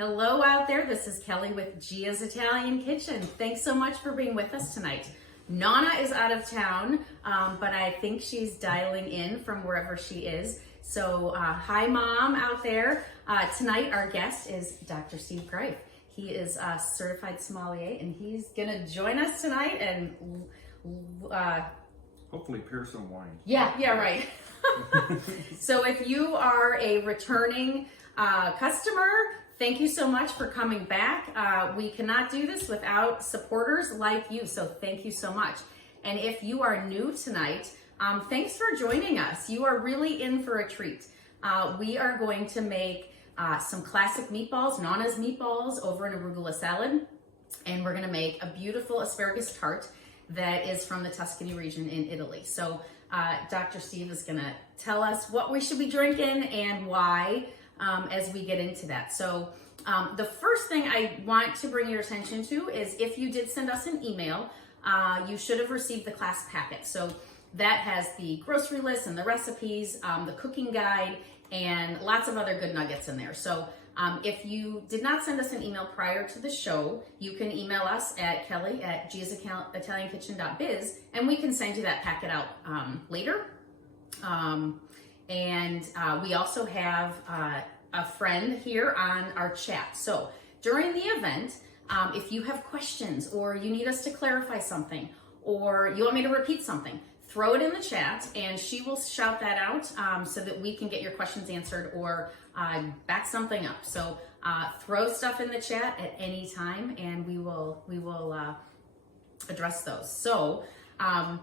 Hello out there, this is Kelly with Gia's Italian Kitchen. Thanks so much for being with us tonight. Nana is out of town, but I think she's dialing in from wherever she is. So hi Mom out there. Tonight our guest is Dr. Steve Greif. He is a certified sommelier and he's gonna join us tonight and hopefully pair some wine. Yeah, right. So if you are a returning customer, thank you so much for coming back. We cannot do this without supporters like you, so thank you so much. And if you are new tonight, thanks for joining us. You are really in for a treat. We are going to make some classic meatballs, Nana's meatballs, over an arugula salad. And we're gonna make a beautiful asparagus tart that is from the Tuscany region in Italy. So Dr. Steve is gonna tell us what we should be drinking and why as we get into that. So the first thing I want to bring your attention to is if you did send us an email, you should have received the class packet. So that has the grocery list and the recipes, the cooking guide, and lots of other good nuggets in there. So if you did not send us an email prior to the show, you can email us at kelly@giasitaliankitchen.biz and we can send you that packet out later. We also have a friend here on our chat. So during the event, if you have questions or you need us to clarify something or you want me to repeat something, throw it in the chat and she will shout that out so that we can get your questions answered or back something up. So throw stuff in the chat at any time and we will address those. So in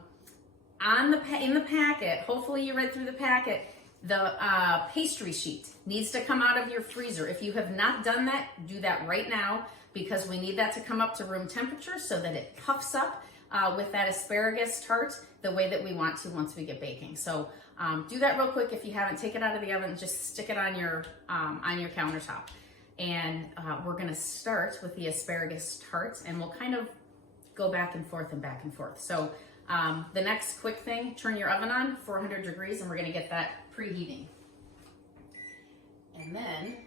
the packet, hopefully you read through the packet, the pastry sheet needs to come out of your freezer. If you have not done that, do that right now because we need that to come up to room temperature so that it puffs up with that asparagus tart the way that we want to once we get baking. So do that real quick. If you haven't, take it out of the oven, just stick it on your countertop. And we're gonna start with the asparagus tarts and we'll kind of go back and forth and back and forth. So the next quick thing, turn your oven on 400 degrees and we're gonna get that preheating. And then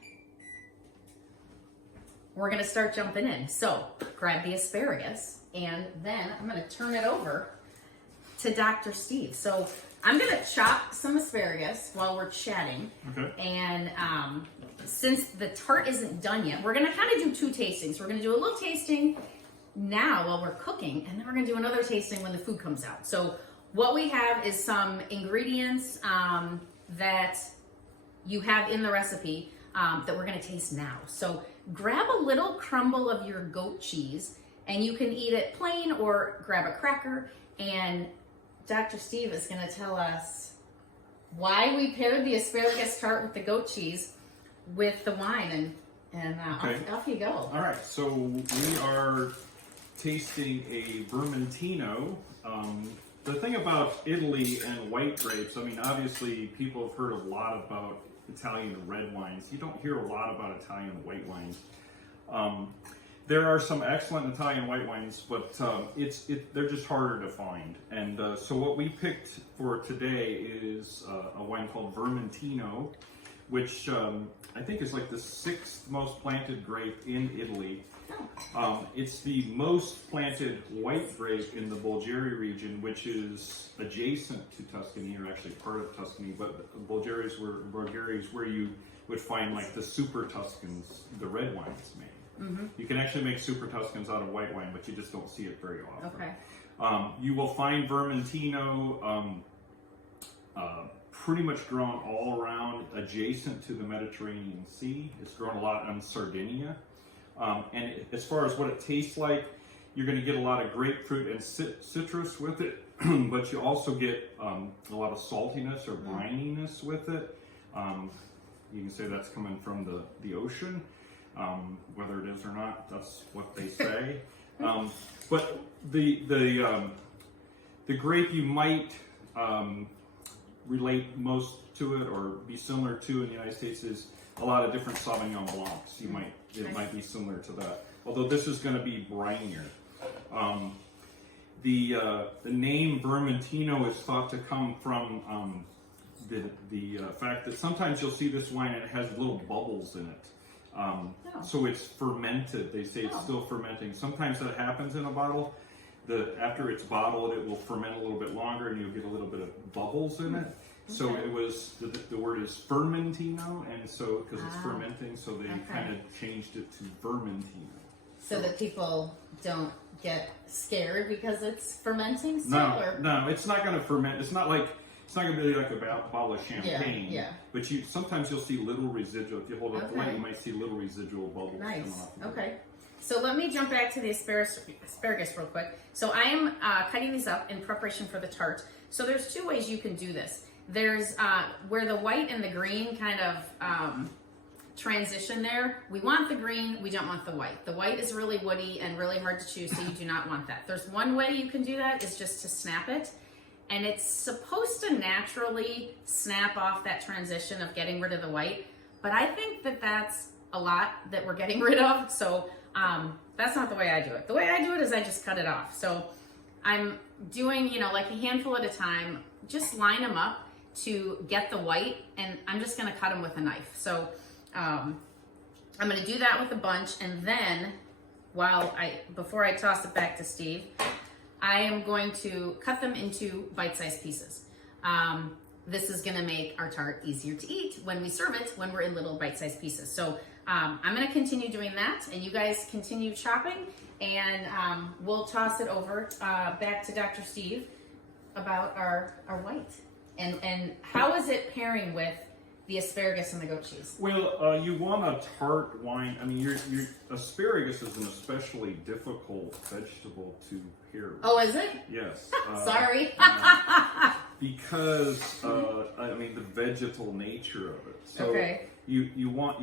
we're gonna start jumping in. So grab the asparagus and then I'm gonna turn it over to Dr. Steve. So I'm gonna chop some asparagus while we're chatting. Okay. And since the tart isn't done yet, we're gonna kind of do two tastings. We're gonna do a little tasting now while we're cooking, and then we're gonna do another tasting when the food comes out. So what we have is some ingredients that you have in the recipe that we're gonna taste now. So grab a little crumble of your goat cheese and you can eat it plain or grab a cracker, and Dr. Steve is gonna tell us why we paired the asparagus tart with the goat cheese with the wine, and Okay. off you go. All right, so we are tasting a Vermentino. The thing about Italy and white grapes, I mean, obviously people have heard a lot about Italian red wines. You don't hear a lot about Italian white wines. There are some excellent Italian white wines, but they're just harder to find. And so what we picked for today is a wine called Vermentino, which I think is like the 6th most planted grape in Italy. It's the most planted white grape in the Bulgaria region, which is adjacent to Tuscany, or actually part of Tuscany, but Bulgaria is where you would find like the super Tuscans, the red wines made. Mm-hmm. You can actually make super Tuscans out of white wine, but you just don't see it very often. Okay. You will find Vermentino pretty much grown all around adjacent to the Mediterranean Sea. It's grown a lot on Sardinia. And as far as what it tastes like, you're going to get a lot of grapefruit and citrus with it, but you also get a lot of saltiness or brininess with it. You can say that's coming from the ocean. Whether it is or not, that's what they say. But the grape you might relate most to it or be similar to in the United States is a lot of different Sauvignon Blancs. It might be similar to that. Although this is going to be brinier. The name Vermentino is thought to come from the fact that sometimes you'll see this wine and it has little bubbles in it. So it's fermented. They say it's still fermenting. Sometimes that happens in a bottle. After it's bottled, it will ferment a little bit longer, and you'll get a little bit of bubbles in it. So it was the word is Vermentino, and so because it's fermenting, so they kind of changed it to Vermentino. So that people don't get scared because it's fermenting still? No, it's not going to ferment. It's not going to be like a bottle of champagne. Yeah. But sometimes you'll see little residual. If you hold up the light, you might see little residual bubbles coming off. Okay. So let me jump back to the asparagus real quick. So I am cutting these up in preparation for the tart. So there's two ways you can do this. There's where the white and the green kind of transition there. We want the green, we don't want the white. The white is really woody and really hard to chew, so you do not want that. There's one way you can do that, is just to snap it. And it's supposed to naturally snap off that transition of getting rid of the white. But I think that that's a lot that we're getting rid of. So that's not the way I do it. The way I do it is I just cut it off. So I'm doing, like a handful at a time, just line them up to get the white, and I'm just gonna cut them with a knife. So I'm gonna do that with a bunch, and then before I toss it back to Steve, I am going to cut them into bite-sized pieces. This is gonna make our tart easier to eat when we serve it, when we're in little bite-sized pieces. So I'm gonna continue doing that, and you guys continue chopping, and we'll toss it over back to Dr. Steve about our white. And how is it pairing with the asparagus and the goat cheese? Well, you want a tart wine. I mean, your asparagus is an especially difficult vegetable to pair with. Oh, is it? Yes. Sorry. Because I mean the vegetal nature of it. So okay. You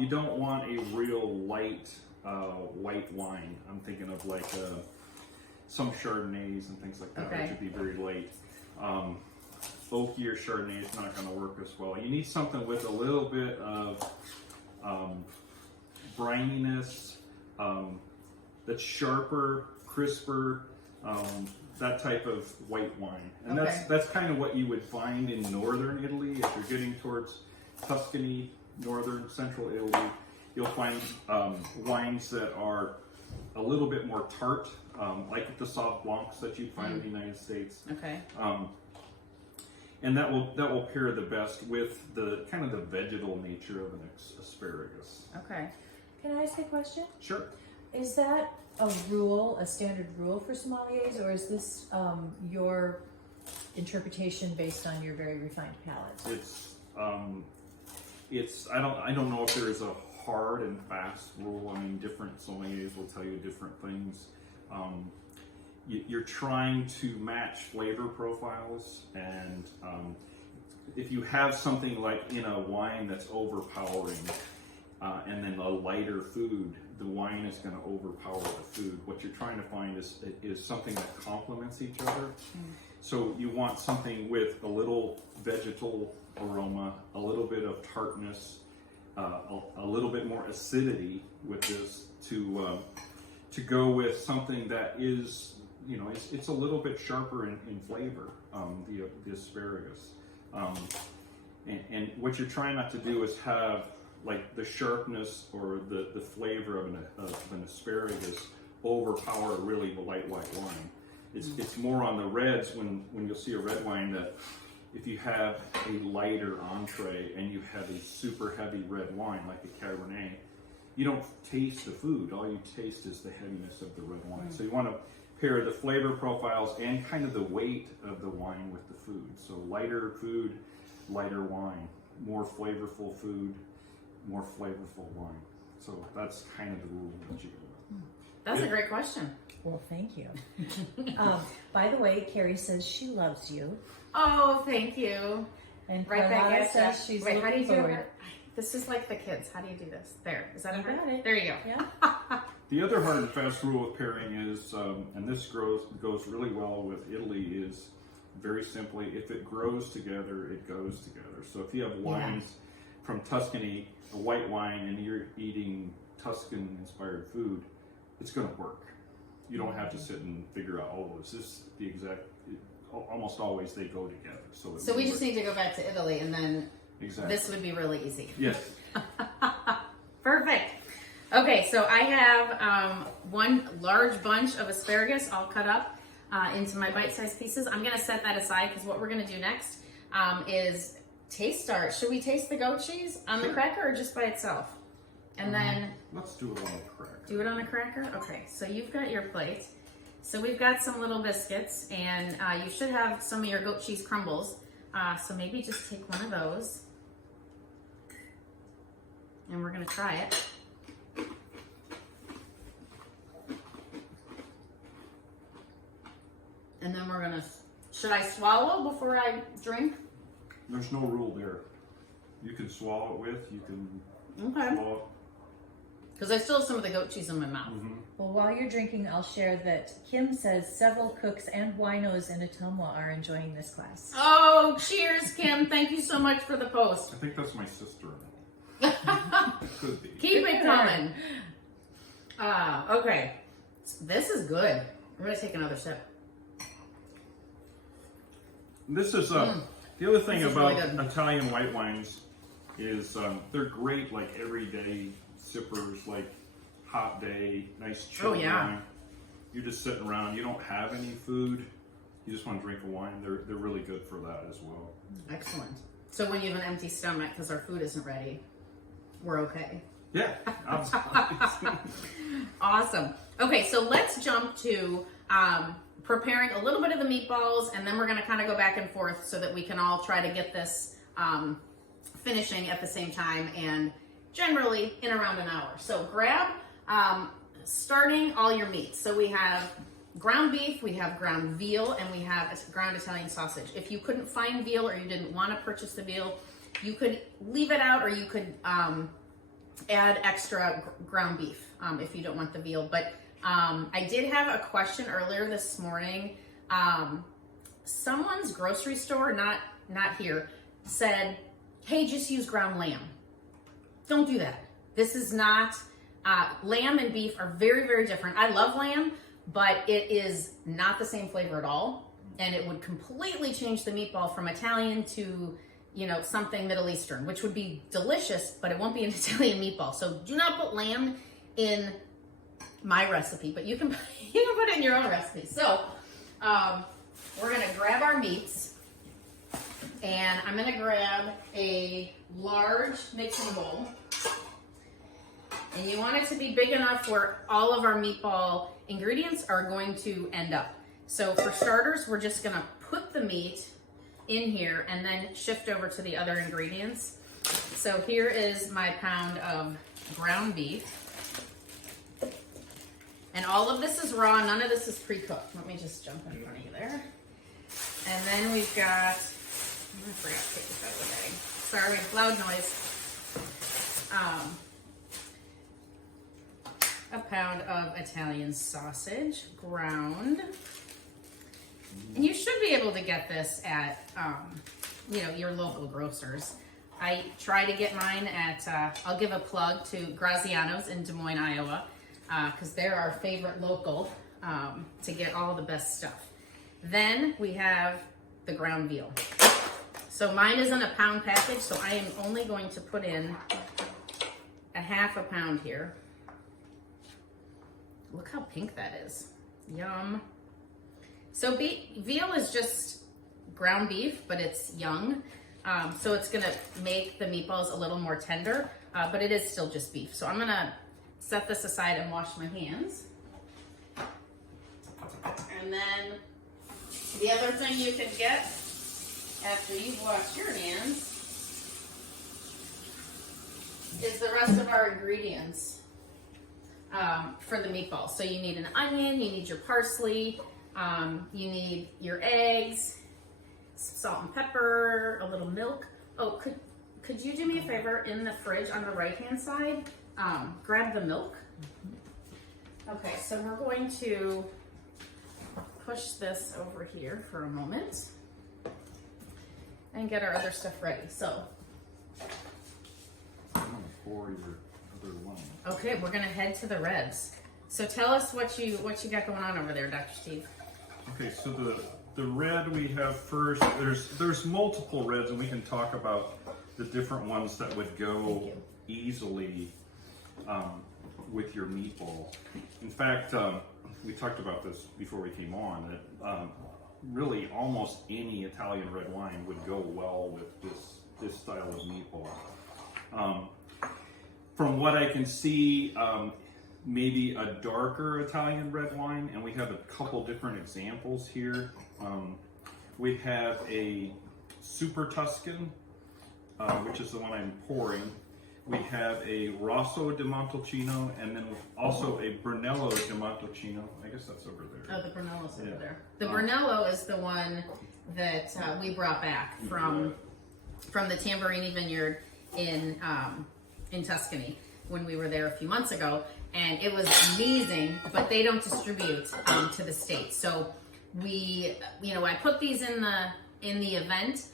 don't want a real light white wine. I'm thinking of like some Chardonnays and things like that, which would be very light. Oakier Chardonnay is not going to work as well. You need something with a little bit of brininess, that's sharper, crisper, that type of white wine. And that's kind of what you would find in northern Italy. If you're getting towards Tuscany, northern, central Italy, you'll find wines that are a little bit more tart, like the Sauv Blancs that you'd find in the United States. Okay. And that will pair the best with the kind of the vegetal nature of an asparagus. Okay. Can I ask a question? Sure. Is that a rule, a standard rule for sommeliers, or is this your interpretation based on your very refined palate? I don't know if there is a hard and fast rule. I mean, different sommeliers will tell you different things. You're trying to match flavor profiles, and if you have something like in a wine that's overpowering, and then a lighter food, the wine is going to overpower the food. What you're trying to find is something that complements each other. So you want something with a little vegetal aroma, a little bit of tartness, a little bit more acidity with this to go with something that is, it's a little bit sharper in flavor, the asparagus. And what you're trying not to do is have like the sharpness or the flavor of an asparagus overpower really the light white wine. It's more on the reds when you'll see a red wine that if you have a lighter entree and you have a super heavy red wine like a Cabernet, you don't taste the food. All you taste is the heaviness of the red wine. So you want to pair the flavor profiles and kind of the weight of the wine with the food. So lighter food, lighter wine. More flavorful food, more flavorful wine. So that's kind of the rule that you go with. That's a great question. Well, thank you. By the way, Carrie says she loves you. Oh, thank you. And Right back Carlotta at says she's Wait, how do you looking do forward. it? This is like the kids. How do you do this? There. Is that You okay? got it. There you go. Yeah. The other hard and fast rule of pairing is, and this goes really well with Italy, is very simply, if it grows together, it goes together. So if you have wines from Tuscany, a white wine, and you're eating Tuscan-inspired food, it's going to work. You don't have to sit and figure out, is this the exact, almost always they go together. So we just need to go back to Italy, and then exactly. this would be really easy. Yes. Perfect. Okay, so I have one large bunch of asparagus all cut up into my bite-sized pieces. I'm gonna set that aside because what we're gonna do next is taste start. Should we taste the goat cheese on the cracker or just by itself? And then let's do it on the cracker. Do it on a cracker? Okay, so you've got your plate. So we've got some little biscuits, and you should have some of your goat cheese crumbles. So maybe just take one of those. And we're gonna try it. And then we're gonna, should I swallow before I drink? There's no rule there. You can swallow it with, you can Okay. swallow Because I still have some of the goat cheese in my mouth. it. Well, while you're drinking, I'll share that Kim says several cooks and winos in Ottumwa are enjoying this class. Oh, cheers, Kim. Thank you so much for the post. I think that's my sister. Could be. Keep it coming. Okay. This is good. We're gonna take another sip. This is the other thing This is about really good. Italian white wines is they're great like everyday sippers, like hot day, nice chill wine. You're just sitting around, you don't have any food, you just want to drink a wine. They're really good for that as well. Excellent. So when you have an empty stomach because our food isn't ready, we're okay. Yeah, absolutely. Awesome. Okay, so let's jump to preparing a little bit of the meatballs, and then we're going to kind of go back and forth so that we can all try to get this finishing at the same time, and generally in around an hour. So grab starting all your meats. So we have ground beef, we have ground veal, and we have ground Italian sausage. If you couldn't find veal or you didn't want to purchase the veal, you could leave it out, or you could add extra ground beef if you don't want the veal. But I did have a question earlier this morning. Someone's grocery store, not here, said, hey, just use ground lamb. Don't do that. This is not, lamb and beef are very, very different. I love lamb, but it is not the same flavor at all. And it would completely change the meatball from Italian to, something Middle Eastern, which would be delicious, but it won't be an Italian meatball. So do not put lamb in my recipe, but you can put it in your own recipe. So we're gonna grab our meats, and I'm gonna grab a large mixing bowl, and you want it to be big enough where all of our meatball ingredients are going to end up. So for starters, we're just gonna put the meat in here and then shift over to the other ingredients. So here is my pound of ground beef. And all of this is raw, none of this is pre-cooked. Let me just jump in front of you there. And then we've got, I forgot to take this out of the bag. Sorry, loud noise. A pound of Italian sausage, ground. And you should be able to get this at, your local grocers. I try to get mine at, I'll give a plug to Graziano's in Des Moines, Iowa, because they're our favorite local to get all the best stuff. Then we have the ground veal. So mine is in a pound package, so I am only going to put in a half a pound here. Look how pink that is. Yum. So veal is just ground beef, but it's young. So it's gonna make the meatballs a little more tender, but it is still just beef. So I'm gonna set this aside and wash my hands. And then the other thing you could get after you've washed your hands is the rest of our ingredients for the meatballs. So you need an onion, you need your parsley, you need your eggs, salt and pepper, a little milk. Oh, could you do me a favor in the fridge on the right-hand side? Grab the milk. Okay, so we're going to push this over here for a moment and get our other stuff ready. So, I'm gonna pour your other one. okay, we're gonna head to the reds. So tell us what you got going on over there, Dr. Steve. Okay, so the red we have first, there's multiple reds, and we can talk about the different ones that would go easily with your meatball. In fact, we talked about this before we came on, that really almost any Italian red wine would go well with this style of meatball. From what I can see, maybe a darker Italian red wine, and we have a couple different examples here. We have a Super Tuscan, which is the one I'm pouring. We have a Rosso De Monticino, and then also a Brunello De Monticino. I guess that's over there. Oh, the Brunello's over there. The Brunello is the one that we brought back from the Tamburini Vineyard in Tuscany when we were there a few months ago, and it was amazing. But they don't distribute to the States, so I put these in the event.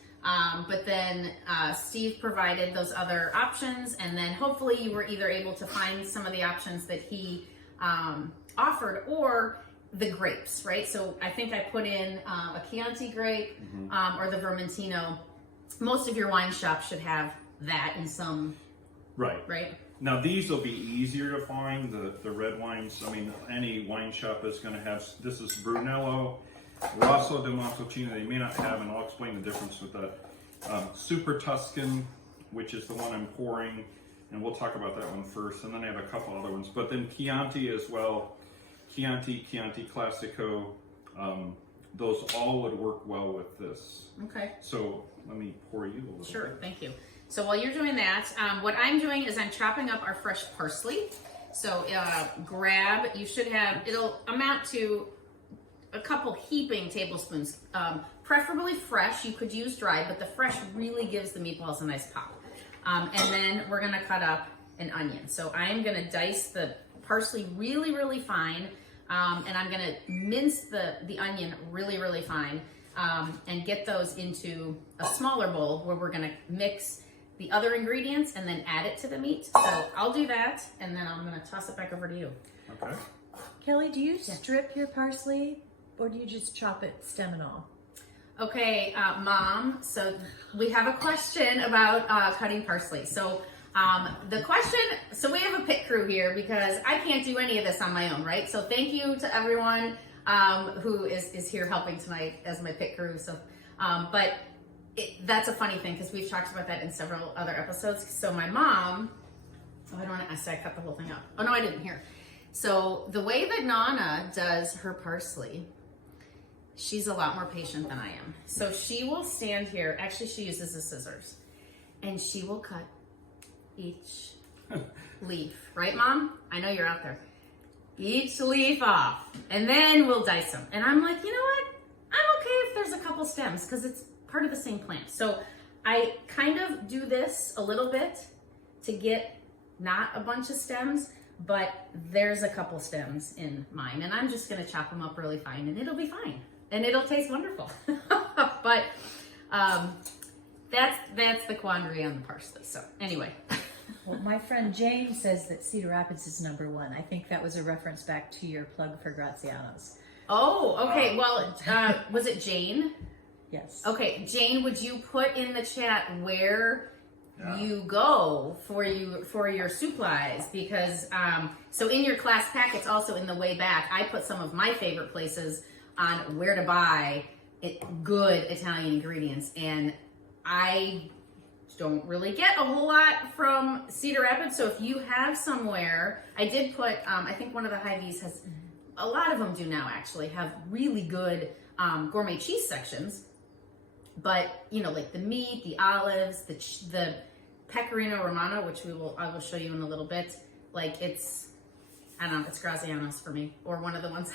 But then Steve provided those other options, and then hopefully you were either able to find some of the options that he offered, or the grapes, right? So I think I put in a Chianti grape, or the Vermentino. Most of your wine shops should have that in some. Right. Now these will be easier to find, the red wines. I mean, any wine shop is going to have. This is Brunello. Rosso De Monticino, they may not have, and I'll explain the difference with that. Super Tuscan, which is the one I'm pouring, and we'll talk about that one first, and then I have a couple other ones. But then Chianti as well, Chianti Classico, those all would work well with this. Okay. So let me pour you a little bit. Sure, thank you. So while you're doing that, what I'm doing is I'm chopping up our fresh parsley. So you should have, it'll amount to a couple heaping tablespoons, preferably fresh. You could use dried, but the fresh really gives the meatballs a nice pop. And then we're gonna cut up an onion. So I am gonna dice the parsley really, really fine, and I'm gonna mince the onion really, really fine, and get those into a smaller bowl where we're gonna mix the other ingredients and then add it to the meat. So I'll do that, and then I'm gonna toss it back over to you. Okay. Kelly, do you strip your parsley, or do you just chop it stem and all? Okay, Mom, so we have a question about cutting parsley. So the question, so we have a pit crew here because I can't do any of this on my own, right? So thank you to everyone who is here helping tonight as my pit crew. So, but that's a funny thing because we've talked about that in several other episodes. So my mom, I said I cut the whole thing up. Oh no, I didn't hear. So the way that Nana does her parsley, she's a lot more patient than I am. So she will stand here, actually she uses the scissors, and she will cut each leaf. Right, Mom? I know you're out there. Each leaf off, and then we'll dice them. And I'm like, you know what? I'm okay if there's a couple stems because it's part of the same plant. So I kind of do this a little bit to get not a bunch of stems, but there's a couple stems in mine, and I'm just gonna chop them up really fine, and it'll be fine. And it'll taste wonderful. But that's the quandary on the parsley. So anyway. Well, my friend Jane says that Cedar Rapids is #1. I think that was a reference back to your plug for Graziano's. Oh, okay. Well, was it Jane? Yes. Okay, Jane, would you put in the chat where you go for your supplies? Because so in your class packets, also in the way back, I put some of my favorite places on where to buy good Italian ingredients, and I don't really get a whole lot from Cedar Rapids. So if you have somewhere, I did put I think one of the Hy-Vees has, a lot of them do now actually have really good gourmet cheese sections, but like the meat, the olives, the pecorino romano, which I will show you in a little bit, like it's Graziano's for me, or one of the ones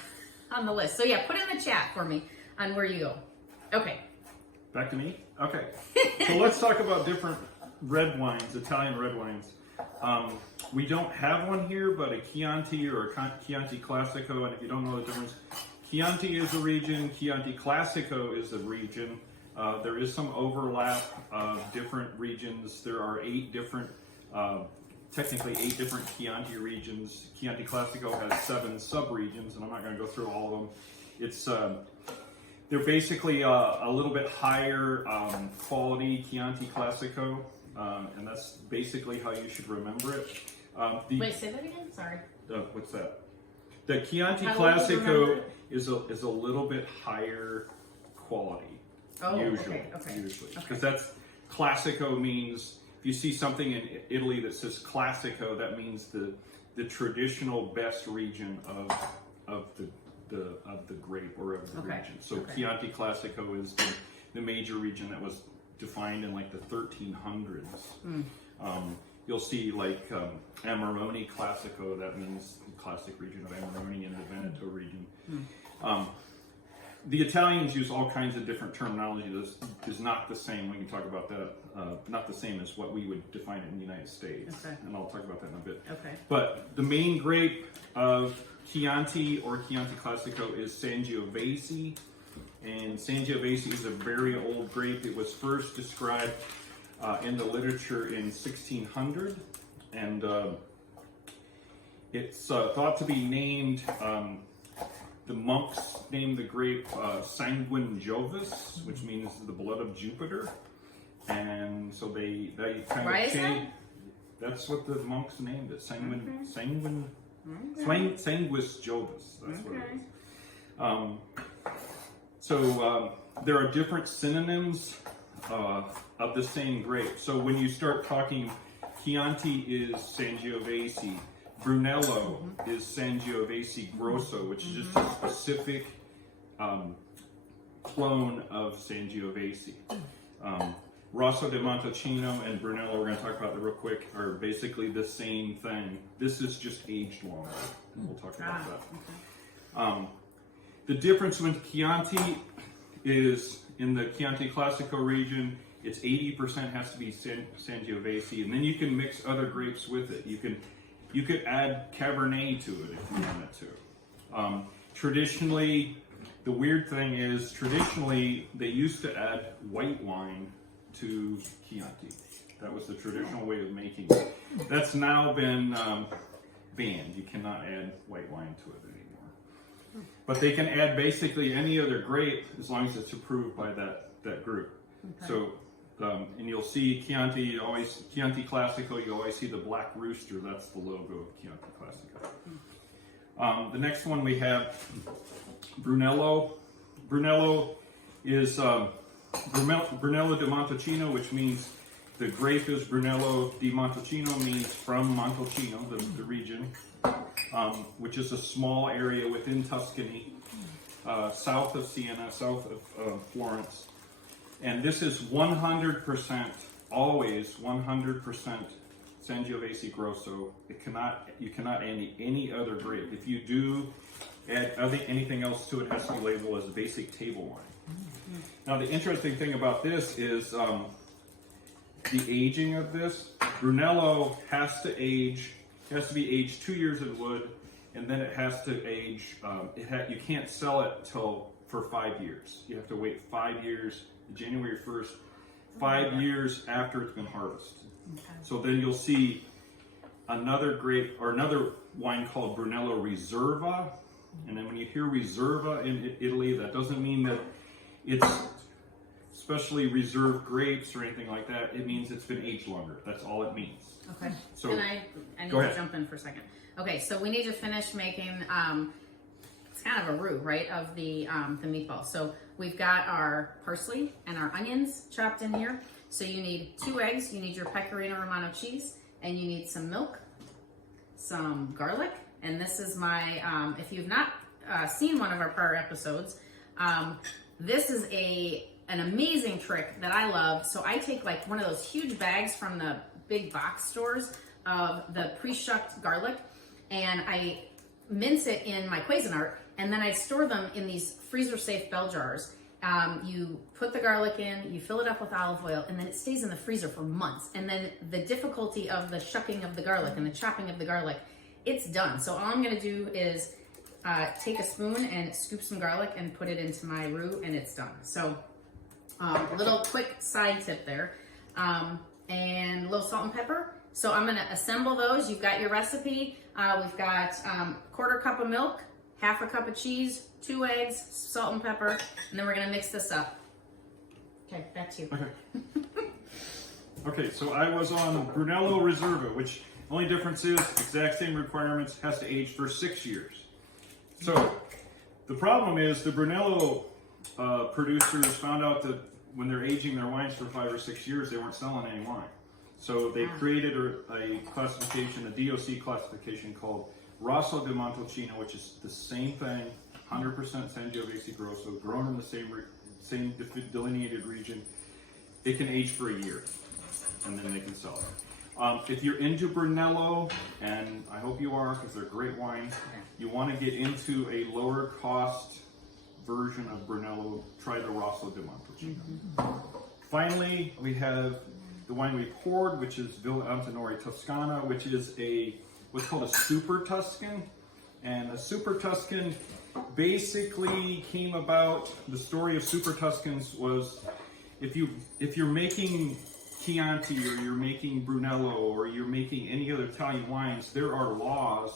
on the list. So yeah, put in the chat for me on where you go. Okay. Back to me? Okay. So let's talk about different red wines, Italian red wines. We don't have one here, but a Chianti or a Chianti Classico, and if you don't know the difference, Chianti is a region, Chianti Classico is a region. There is some overlap of different regions. There are technically 8 different Chianti regions. Chianti Classico has 7 sub-regions, and I'm not going to go through all of them. It's they're basically a little bit higher quality Chianti Classico, and that's basically how you should remember it. Wait, say that again? Sorry. What's that? The Chianti How would you remember Classico it? is a little bit higher quality. Oh, usually, okay. because that's Classico means if you see something in Italy that says Classico, that means the traditional best region of the grape or of the region. So Chianti Classico is the major region that was defined in like the 1300s. You'll see like Amarone Classico, that means the classic region of Amarone in the Veneto region. The Italians use all kinds of different terminology that is not the same. We can talk about that. Not the same as what we would define it in the United States. And I'll talk about that in a bit. But the main grape of Chianti or Chianti Classico is Sangiovese. And Sangiovese is a very old grape. It was first described in the literature in 1600. And it's thought to be named... the monks named the grape Sanguine Jovis, which means the blood of Jupiter, and so they kind of changed. That's what the monks named it. Sanguis Jovis. That's what it is. So there are different synonyms of the same grape. So when you start talking, Chianti is Sangiovese. Brunello is Sangiovese Grosso, which is just a specific clone of Sangiovese. Rosso de Monticino and Brunello, we're going to talk about that real quick, are basically the same thing. This is just aged longer. We'll talk about that. The difference with Chianti is in the Chianti Classico region, it's 80% has to be Sangiovese, and then you can mix other grapes with it. You could add Cabernet to it if you wanted to. Traditionally, the weird thing is, traditionally, they used to add white wine to Chianti. That was the traditional way of making it. That's now been banned. You cannot add white wine to it anymore. But they can add basically any other grape as long as it's approved by that group. So. And you'll see Chianti Classico, you always see the black rooster, that's the logo of Chianti Classico. The next one we have Brunello. Brunello is Brunello De Monticino, which means the grape is Brunello De Monticino, means from Montalcino, the region, which is a small area within Tuscany, south of Siena, south of Florence. And this is 100%, always 100% Sangiovese Grosso. You cannot add any other grape. If you do add anything else to it, it has to be labeled as basic table wine. Now the interesting thing about this is the aging of this. Brunello has to be aged 2 years in wood, and then it has to age. You can't sell it for 5 years. You have to wait 5 years. January 1st, 5 years after it's been harvested. So then you'll see another grape or another wine called Brunello Riserva. And then when you hear Riserva in Italy, that doesn't mean that it's specially reserved grapes or anything like that. It means it's been aged longer. That's all it means. Okay. So and I need to jump in for a second. Okay, so we need to finish making it's kind of a roux, right, of the meatball. So we've got our parsley and our onions chopped in here. So you need 2 eggs, you need your Pecorino Romano cheese, and you need some milk, some garlic, and this is my, if you've not seen one of our prior episodes, this is an amazing trick that I love. So I take like one of those huge bags from the big box stores of the pre-shucked garlic, and I mince it in my Cuisinart, and then I store them in these freezer-safe bell jars. You put the garlic in, you fill it up with olive oil, and then it stays in the freezer for months. And then the difficulty of the shucking of the garlic and the chopping of the garlic, it's done. So all I'm gonna do is take a spoon and scoop some garlic and put it into my roux, and it's done. So little quick side tip there. And a little salt and pepper. So I'm gonna assemble those. You've got your recipe. We've got 1/4 cup of milk, 1/2 cup of cheese, 2 eggs, salt and pepper, and then we're gonna mix this up. Okay, back to you. Okay, so I was on Brunello Riserva, which Only difference is exact same requirements, has to age for 6 years. So the problem is the Brunello producers found out that when they're aging their wines for 5 or 6 years, they weren't selling any wine. So they created a classification, a DOC classification called Rosso De Monticino, which is the same thing, 100% Sangiovese Grosso, grown in the same delineated region. It can age for a year, and then they can sell it. If you're into Brunello, and I hope you are because they're great wines, you want to get into a lower cost version of Brunello, try the Rosso De Monticino. Finally, we have the wine we poured, which is Villa Antinori Toscana, which is what's called a super Tuscan. And a super Tuscan basically came about, the story of super Tuscans was if you're making Chianti or you're making Brunello or you're making any other Italian wines, there are laws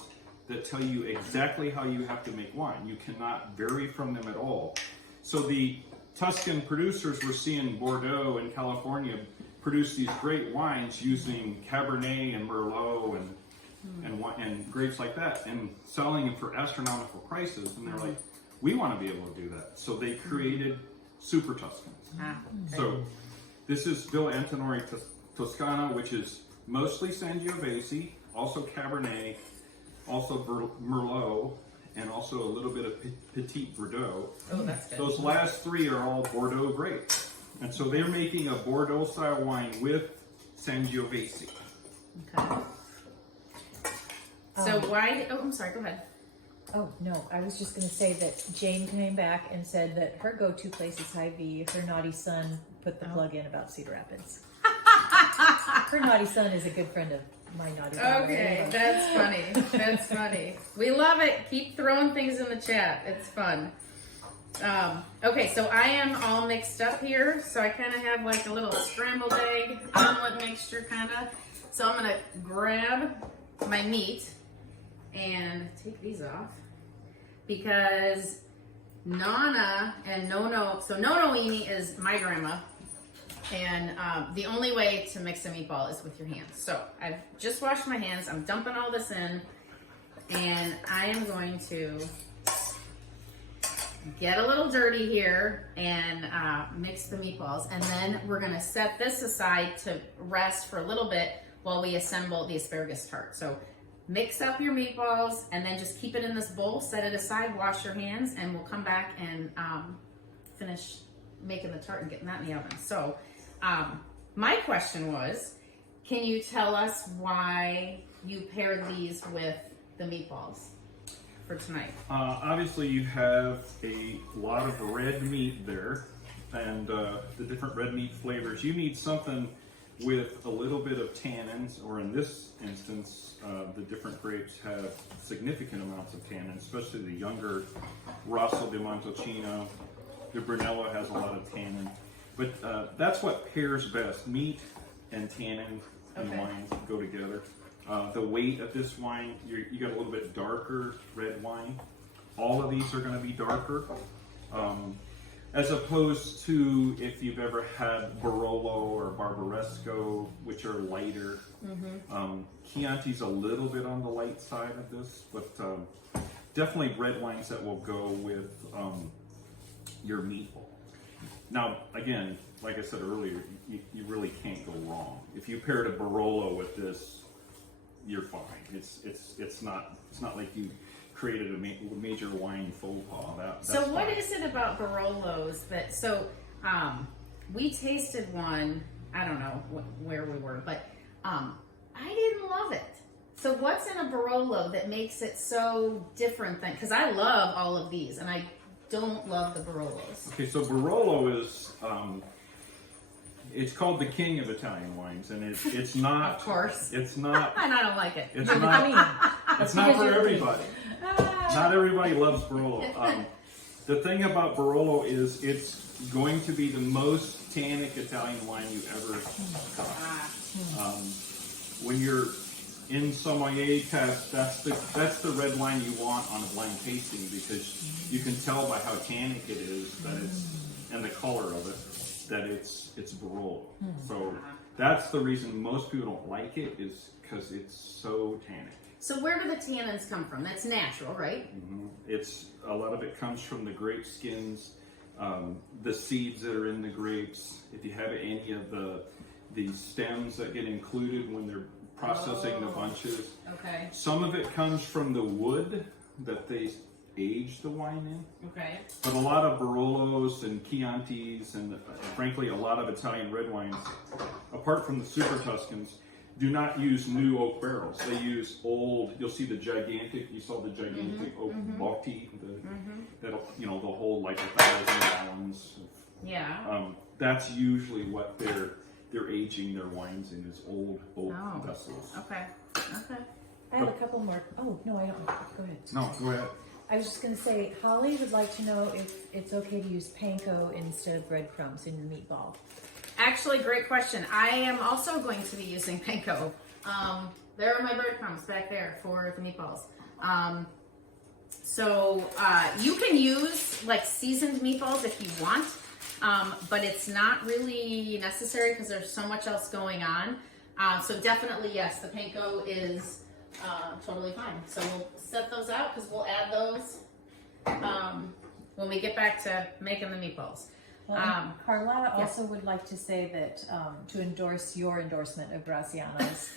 that tell you exactly how you have to make wine. You cannot vary from them at all. So the Tuscan producers were seeing Bordeaux and California produce these great wines using Cabernet and Merlot and grapes like that and selling them for astronomical prices. And they're like, we want to be able to do that. So they created super Tuscans. So this is Villa Antinori Toscana, which is mostly Sangiovese, also Cabernet, also Merlot, and also a little bit of Petit Verdot. Oh, that's good. Those last three are all Bordeaux grapes. And so they're making a Bordeaux style wine with Sangiovese. Okay. So why? Oh, I'm sorry. Go ahead. Oh, no, I was just going to say that Jane came back and said that her go-to place is Hy-Vee. Her naughty son put the plug in about Cedar Rapids. Her naughty son is a good friend of my naughty son. Okay, that's funny. That's funny. We love it. Keep throwing things in the chat. It's fun. Okay, so I am all mixed up here. So I kind of have like a little scrambled egg omelet mixture kind of. So I'm going to grab my meat and take these off because Nana and Nono, so Nonoini is my grandma, and the only way to mix a meatball is with your hands. So I've just washed my hands, I'm dumping all this in, and I am going to get a little dirty here and mix the meatballs, and then we're gonna set this aside to rest for a little bit while we assemble the asparagus tart. So mix up your meatballs and then just keep it in this bowl, set it aside, wash your hands, and we'll come back and finish making the tart and getting that in the oven. So my question was, can you tell us why you paired these with the meatballs for tonight? Obviously you have a lot of red meat there and the different red meat flavors. You need something with a little bit of tannins, or in this instance, the different grapes have significant amounts of tannins, especially the younger Rosso De Monticino. The Brunello has a lot of tannin. But that's what pairs best. Meat and tannin in wine go together. The weight of this wine, you got a little bit darker red wine. All of these are going to be darker. As opposed to if you've ever had Barolo or Barbaresco, which are lighter. Chianti's a little bit on the light side of this, but definitely red wines that will go with your meatball. Now, again, like I said earlier, you really can't go wrong. If you paired a Barolo with this, you're fine. It's not like you created a major wine faux pas. So what is it about Barolos that, we tasted one, I don't know where we were, but I didn't love it. So what's in a Barolo that makes it so different than, because I love all of these and I don't love the Barolos. Okay, so Barolo is, it's called the king of Italian wines, and it's not. Of course. It's not. And I don't like it. It's not. It's not for everybody. Not everybody loves Barolo. The thing about Barolo is it's going to be the most tannic Italian wine you ever got. When you're in sommelier test, that's the red wine you want on a blind tasting, because you can tell by how tannic it is that and the color of it, that it's Barolo. So that's the reason most people don't like it, is because it's so tannic. So where do the tannins come from? That's natural, right? It's a lot of it comes from the grape skins, the seeds that are in the grapes. If you have any of the stems that get included when they're processing the bunches. Okay. Some of it comes from the wood that they age the wine in. Okay. But a lot of Barolo's and Chiantis and frankly a lot of Italian red wines, apart from the Super Tuscans, do not use new oak barrels. They use old. You'll see the gigantic. You saw the gigantic oak Botti. That'll the whole like 1,000 gallons. Yeah. That's usually what they're aging their wines in, is old oak vessels. Okay. Okay. I have a couple more. Oh, no, I don't. Go ahead. No, go ahead. I was just going to say, Holly would like to know if it's okay to use panko instead of breadcrumbs in your meatball. Actually, great question. I am also going to be using panko. There are my breadcrumbs back there for the meatballs. So you can use like seasoned meatballs if you want, but it's not really necessary because there's so much else going on. So definitely, yes, the panko is totally fine. So we'll set those out because we'll add those when we get back to making the meatballs. Well, Carlotta also would like to say that to endorse your endorsement of Graziano's,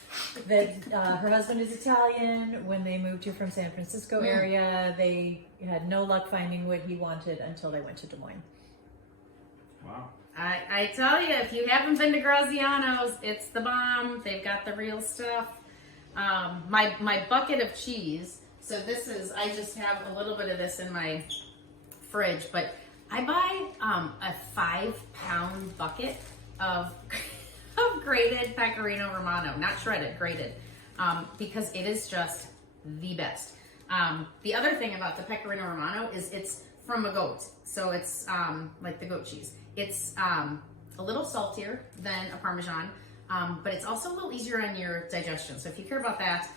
that her husband is Italian. When they moved here from San Francisco area, they had no luck finding what he wanted until they went to Des Moines. Wow. I tell you, if you haven't been to Graziano's, it's the bomb. They've got the real stuff. My bucket of cheese. So this is, I just have a little bit of this in my fridge, but I buy a 5-pound bucket of grated Pecorino Romano, not shredded, grated, because it is just the best. The other thing about the Pecorino Romano is it's from a goat, so it's like the goat cheese. It's a little saltier than a Parmesan, but it's also a little easier on your digestion. So if you care about that,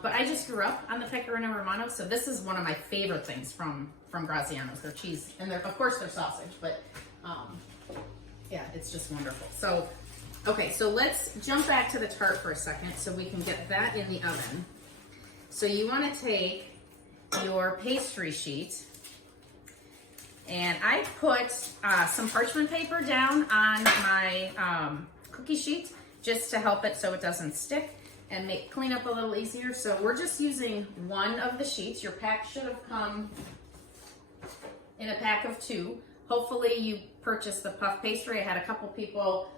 but I just grew up on the Pecorino Romano, so this is one of my favorite things from Graziano's. Their cheese and of course their sausage, but yeah, it's just wonderful. So okay, so let's jump back to the tart for a second so we can get that in the oven. So you want to take your pastry sheet, and I put some parchment paper down on my cookie sheet just to help it so it doesn't stick and make cleanup a little easier. So we're just using one of the sheets. Your pack should have come in a pack of 2. Hopefully you purchased the puff pastry. I had a couple people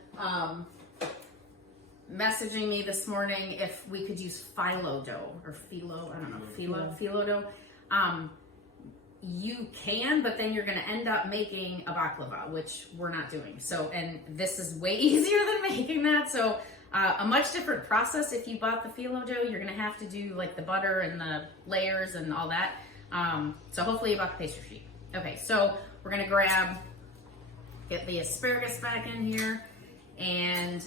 messaging me this morning if we could use phyllo dough or phyllo, I don't know, phyllo dough. You can, but then you're going to end up making a baklava, which we're not doing. So, and this is way easier than making that. So a much different process. If you bought the phyllo dough, you're going to have to do like the butter and the layers and all that. So hopefully you bought the pastry sheet. Okay, so we're going to get the asparagus back in here, and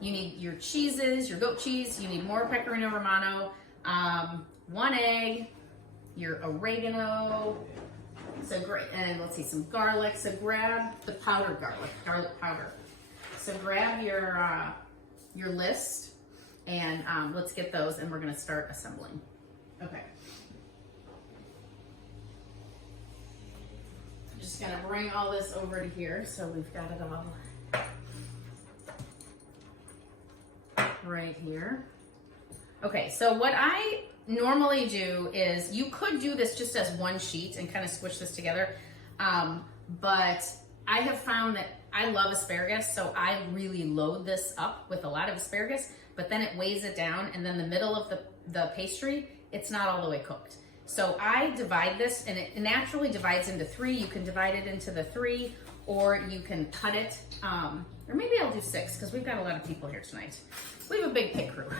you need your cheeses, your goat cheese, you need more Pecorino Romano, 1 egg, your oregano, so great, and let's see, some garlic. So grab the powdered garlic powder. So grab your list, and let's get those, and we're going to start assembling. Okay. I'm just going to bring all this over to here, so we've got it all right here. Okay, so what I normally do is, you could do this just as one sheet and kind of squish this together, but I have found that I love asparagus, so I really load this up with a lot of asparagus, but then it weighs it down, and then the middle of the pastry, it's not all the way cooked. So I divide this, and it naturally divides into 3. You can divide it into the 3, or you can cut it, or maybe I'll do 6, because we've got a lot of people here tonight. We have a big pit crew.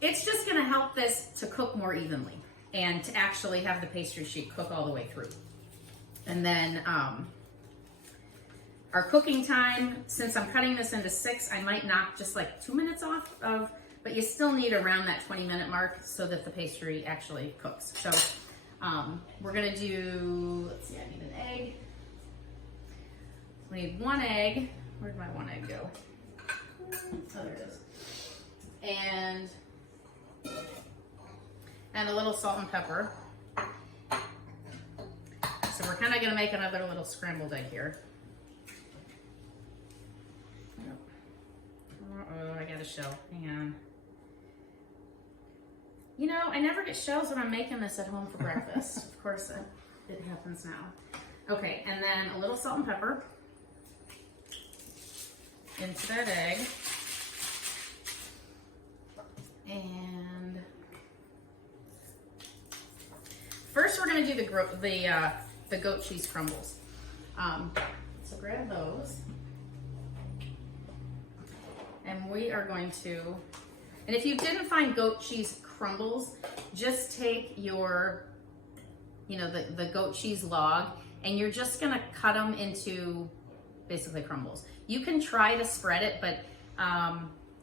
It's just going to help this to cook more evenly and to actually have the pastry sheet cook all the way through. And then our cooking time, since I'm cutting this into 6, I might knock just like 2 minutes off of, but you still need around that 20-minute mark so that the pastry actually cooks. So we're going to do, let's see, I need an egg. We need 1 egg. Where'd my 1 egg go? Oh, there it is. and a little salt and pepper. So we're kind of going to make another little scrambled egg here. Oh, I got a shell. Hang on. You know, I never get shells when I'm making this at home for breakfast. Of course, it happens now. Okay, and then a little salt and pepper into that egg. And first we're going to do the goat cheese crumbles. So grab those. And we are going to, and if you didn't find goat cheese crumbles, just take your, the goat cheese log, and you're just gonna cut them into basically crumbles. You can try to spread it, but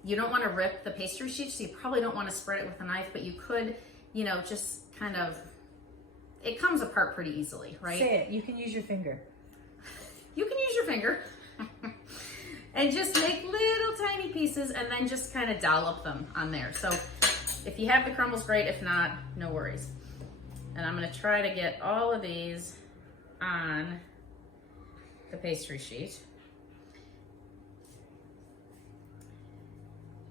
you don't wanna rip the pastry sheet, so you probably don't wanna spread it with a knife, but you could, just kind of, it comes apart pretty easily, right? Say it, you can use your finger. You can use your finger. And just make little tiny pieces and then just kind of dollop them on there. So if you have the crumbles, great. If not, no worries. And I'm gonna try to get all of these on the pastry sheet.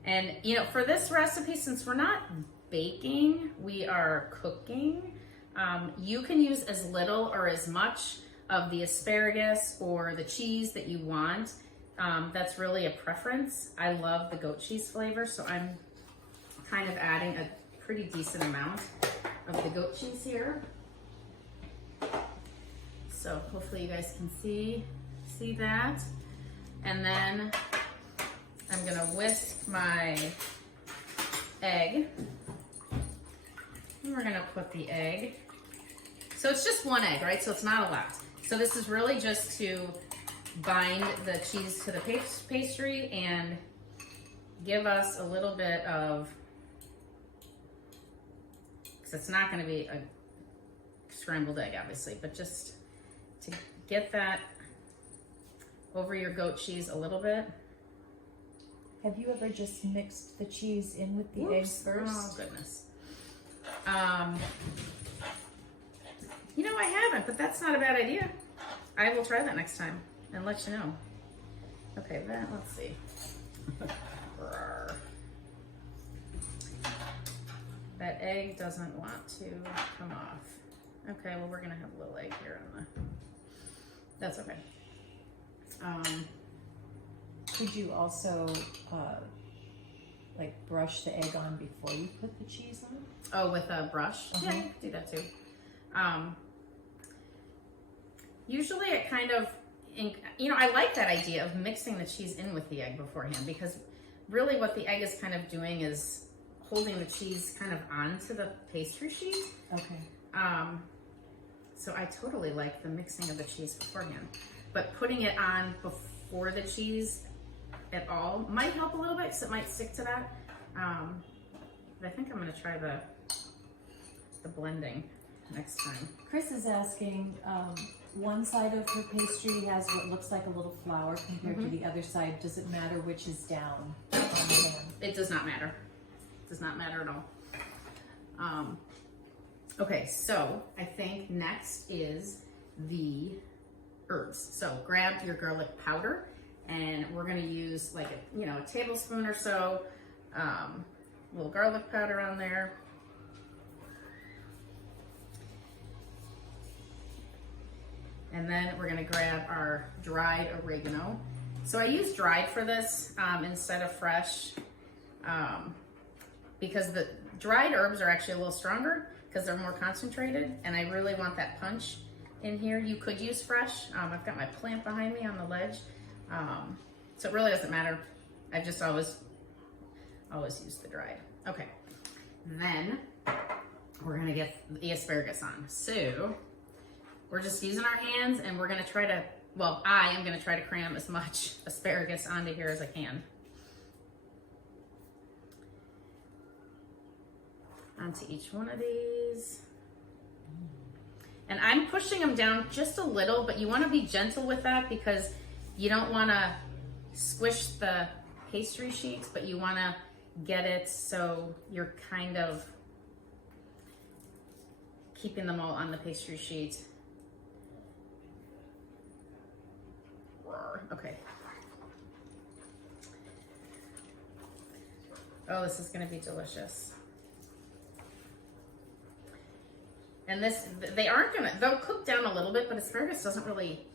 And for this recipe, since we're not baking, we are cooking, you can use as little or as much of the asparagus or the cheese that you want. That's really a preference. I love the goat cheese flavor, so I'm kind of adding a pretty decent amount of the goat cheese here. So hopefully you guys can see that. And then I'm gonna whisk my egg. And we're gonna put the egg. So it's just one egg, right? So it's not a lot. So this is really just to bind the cheese to the pastry and give us a little bit of, because it's not going to be a scrambled egg obviously, but just to get that over your goat cheese a little bit. Have you ever just mixed the cheese in with the eggs first? Oh goodness. I haven't, but that's not a bad idea. I will try that next time and let you know. Okay, then let's see. That egg doesn't want to come off. Okay, well we're gonna have a little egg here on the. That's okay. Could you also brush the egg on before you put the cheese on? Oh, with a brush? Uh-huh. Yeah, you can do that too. Usually it kind of, I like that idea of mixing the cheese in with the egg beforehand, because really what the egg is kind of doing is holding the cheese kind of onto the pastry sheet. Okay. So I totally like the mixing of the cheese beforehand, but putting it on before the cheese at all might help a little bit, because it might stick to that. But I think I'm going to try the blending next time. Chris is asking, one side of her pastry has what looks like a little flour compared to the other side. Does it matter which is down on the pan? It does not matter. It does not matter at all. Okay, so I think next is the herbs. So grab your garlic powder, and we're going to use like a tablespoon or so, a little garlic powder on there. And then we're gonna grab our dried oregano. So I use dried for this instead of fresh, because the dried herbs are actually a little stronger because they're more concentrated, and I really want that punch in here. You could use fresh. I've got my plant behind me on the ledge, so it really doesn't matter. I've just always used the dried. Okay, then we're gonna get the asparagus on. So we're just using our hands, and we're gonna try to, I am gonna try to cram as much asparagus onto here as I can. Onto each one of these. And I'm pushing them down just a little, but you wanna be gentle with that, because you don't wanna squish the pastry sheets, but you wanna get it so you're kind of keeping them all on the pastry sheet. Okay. Oh, this is going to be delicious. And this, they aren't going to, they'll cook down a little bit, but asparagus doesn't really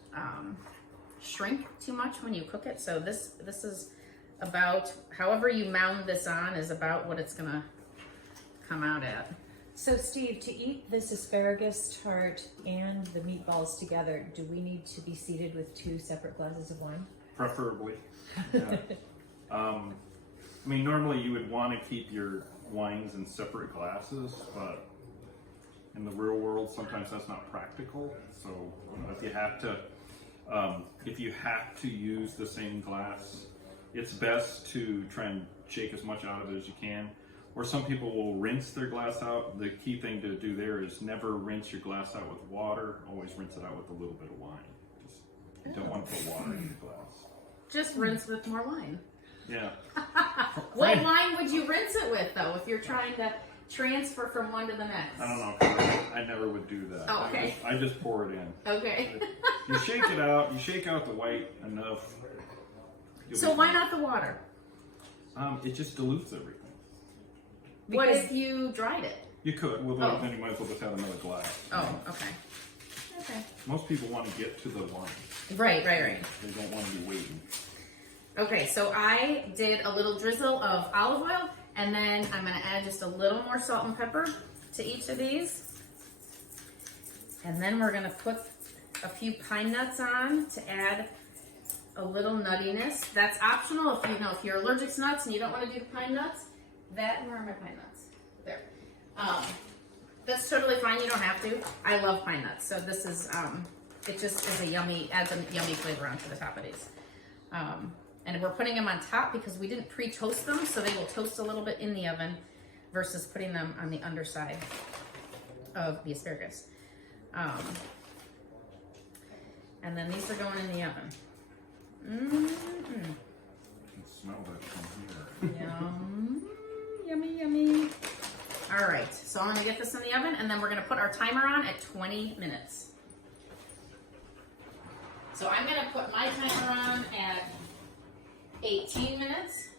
shrink too much when you cook it. So this is about, however you mound this on is about what it's going to come out at. So Steve, to eat this asparagus tart and the meatballs together, do we need to be seated with 2 separate glasses of wine? Preferably. Yeah. I mean, normally you would want to keep your wines in separate glasses, but in the real world, sometimes that's not practical. So if you have to use the same glass, it's best to try and shake as much out of it as you can. Or some people will rinse their glass out. The key thing to do there is never rinse your glass out with water. Always rinse it out with a little bit of wine. You don't want to put water in your glass. Just rinse with more wine. Yeah. What wine would you rinse it with, though, if you're trying to transfer from one to the next? I don't know. 'Cause I never would do that. Oh, okay. I just pour it in. Okay. You shake it out. You shake out the white enough. So why not the water? It just dilutes everything. What Because- if you dried it? You could. Well, Oh. then you might as well just have another glass. Oh, okay. Okay. Most people want to get to the wine. Right. They don't want to be waiting. Okay, so I did a little drizzle of olive oil, and then I'm going to add just a little more salt and pepper to each of these. And then we're going to put a few pine nuts on to add a little nuttiness. That's optional if you're allergic to nuts and you don't want to do the pine nuts. Where are my pine nuts? There. That's totally fine. You don't have to. I love pine nuts, so this is it just is adds a yummy flavor onto the top of these. And we're putting them on top because we didn't pre-toast them, so they will toast a little bit in the oven versus putting them on the underside of the asparagus. And then these are going in the oven. You can smell that from here. Yum. Yummy, yummy. All right, so I'm gonna get this in the oven, and then we're gonna put our timer on at 20 minutes. So I'm gonna put my timer on at 18 minutes,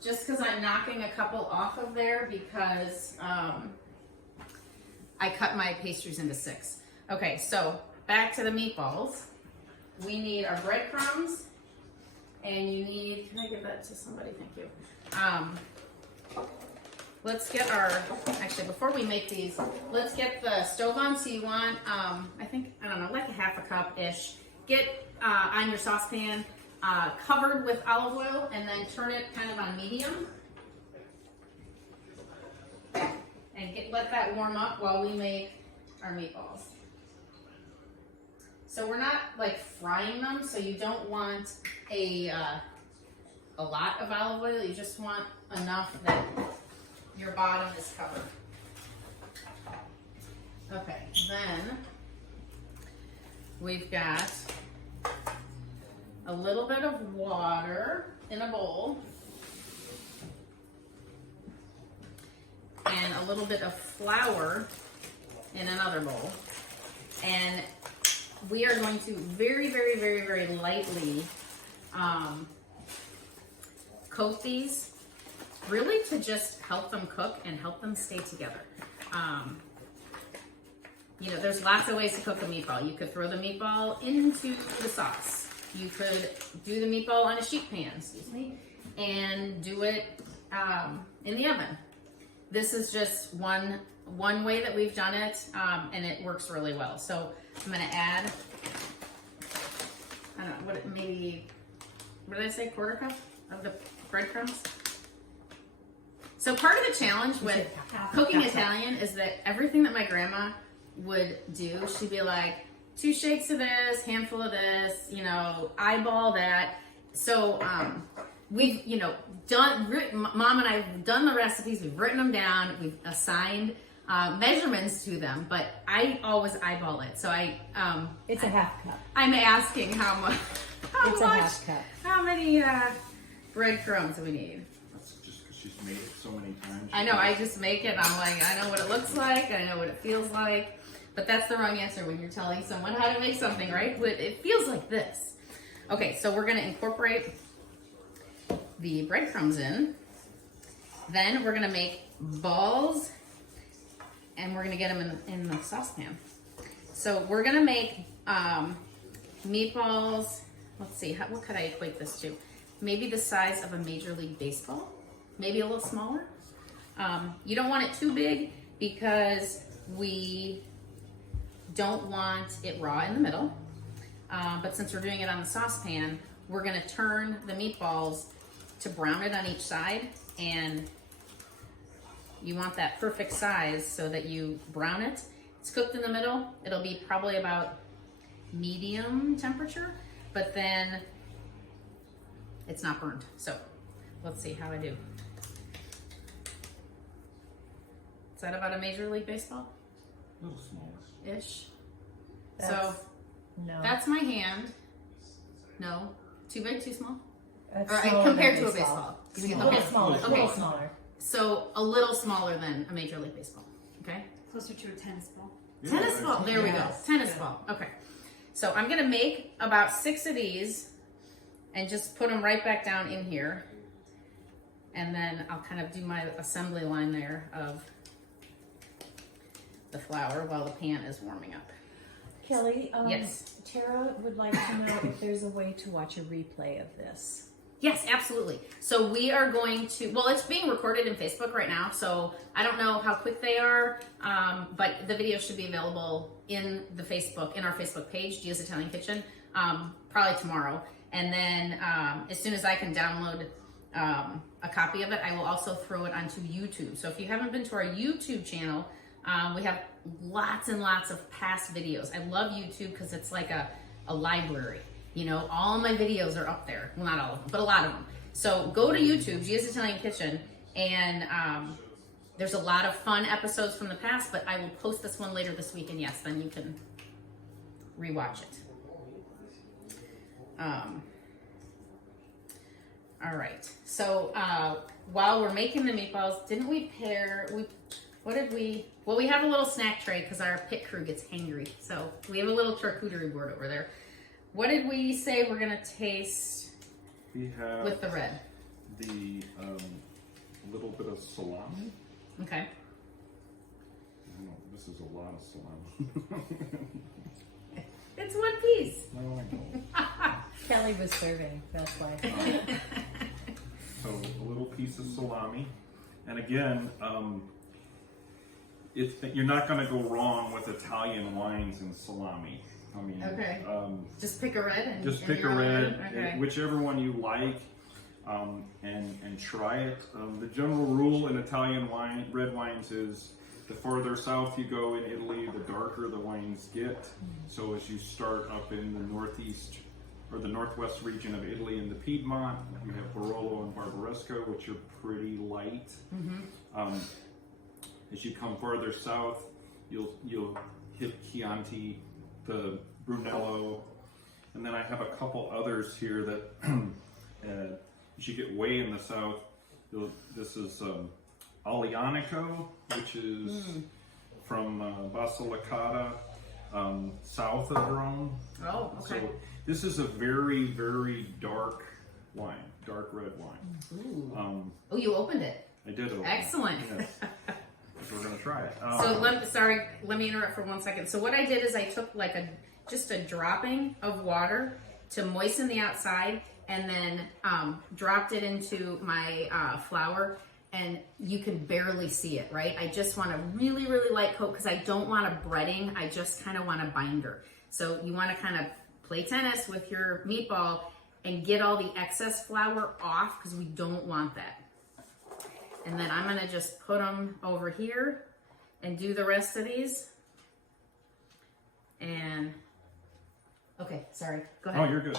just because I'm knocking a couple off of there because I cut my pastries into 6. Okay, so back to the meatballs. We need our breadcrumbs, and you need, can I give that to somebody? Thank you. Let's get actually before we make these, let's get the stove on. So you want, like a half a cup-ish. Get on your saucepan, covered with olive oil, and then turn it kind of on medium. And let that warm up while we make our meatballs. So we're not like frying them, so you don't want a lot of olive oil. You just want enough that your bottom is covered. Okay, then we've got a little bit of water in a bowl and a little bit of flour in another bowl. And we are going to very, very, very, very lightly coat these, really to just help them cook and help them stay together. There's lots of ways to cook a meatball. You could throw the meatball into the sauce. You could do the meatball on a sheet pan, and do it in the oven. This is just one way that we've done it, and it works really well. So I'm gonna add, I don't know, what did I say, quarter cup of the breadcrumbs? So part of the challenge with cooking Italian is that everything that my grandma would do, she'd be like, 2 shakes of this, handful of this, eyeball that. So we've, Mom and I have done the recipes, we've written them down, we've assigned measurements to them, but I always eyeball it. So it's a half cup. I'm asking how much. It's a half cup. How many breadcrumbs do we need? Let's she's made it so many times. I know, I just make it. I'm like, I know what it looks like. I know what it feels like. But that's the wrong answer when you're telling someone how to make something, right? But it feels like this. Okay, so we're going to incorporate the breadcrumbs in. Then we're going to make balls, and we're going to get them in the saucepan. So we're going to make meatballs. Let's see, what could I equate this to? Maybe the size of a Major League Baseball. Maybe a little smaller. You don't want it too big because we don't want it raw in the middle. But since we're doing it on the saucepan, we're going to turn the meatballs to brown it on each side, and you want that perfect size so that you brown it. It's cooked in the middle. It'll be probably about medium temperature, but then it's not burned. So let's see how I do. Is that about a Major League Baseball? A little smaller. Ish. So no. that's my hand. No. Too big, too small? That's Or smaller compared than to a baseball. baseball. A little smaller. Okay. A little smaller. So a little smaller than a Major League Baseball. Okay? Closer to a tennis ball. Yeah, Tennis ball. There we go. Yes. Tennis Good. ball. Okay. So I'm going to make about 6 of these and just put them right back down in here. And then I'll kind of do my assembly line there of the flour while the pan is warming up. Kelly, Yes. Tara would like to know if there's a way to watch a replay of this. Yes, absolutely. So we are going to, well, it's being recorded in Facebook right now, so I don't know how quick they are, but the video should be available in the Facebook, in our Facebook page, Gia's Italian Kitchen, probably tomorrow. And then as soon as I can download a copy of it, I will also throw it onto YouTube. So if you haven't been to our YouTube channel, we have lots and lots of past videos. I love YouTube because it's like a library. You know, all my videos are up there. Well, not all of them, but a lot of them. So go to YouTube, Gia's Italian Kitchen, and there's a lot of fun episodes from the past, but I will post this one later this week, and yes, then you can rewatch it. All right, so while we're making the meatballs, didn't we pair, well, we have a little snack tray because our pit crew gets hangry. So we have a little charcuterie board over there. What did we say we're gonna taste We have with the red? the little bit of salami. Okay. I don't know, this is a lot of salami. It's one piece. No, I know. Kelly was serving, that's why. So a little piece of salami, and again, you're not going to go wrong with Italian wines and salami. I mean, Okay. Just pick a red and just and pick a you're on red, it? Okay. whichever one you like, and try it. The general rule in Italian red wines is the farther south you go in Italy, the darker the wines get. So as you start up in the northeast or the northwest region of Italy in the Piedmont, you have Barolo and Barbaresco, which are pretty light. As you come farther south, you'll hit Chianti, the Brunello, and then I have a couple others here that as you get way in the south, this is Aglianico, which is from Basilicata, south of Rome. Oh, okay. So this is a very, very dark wine, dark red wine. Ooh. Oh, you opened it. I did open it. Excellent. Yes. So we're gonna try it. So let me interrupt for 1 second. So what I did is I took like just a dropping of water to moisten the outside, and then dropped it into my flour, and you can barely see it, right? I just want a really, really light coat because I don't want a breading. I just kind of want a binder. So you want to kind of play tennis with your meatball and get all the excess flour off because we don't want that. And then I'm gonna just put them over here and do the rest of these. And, okay, sorry, go ahead. Oh, you're good.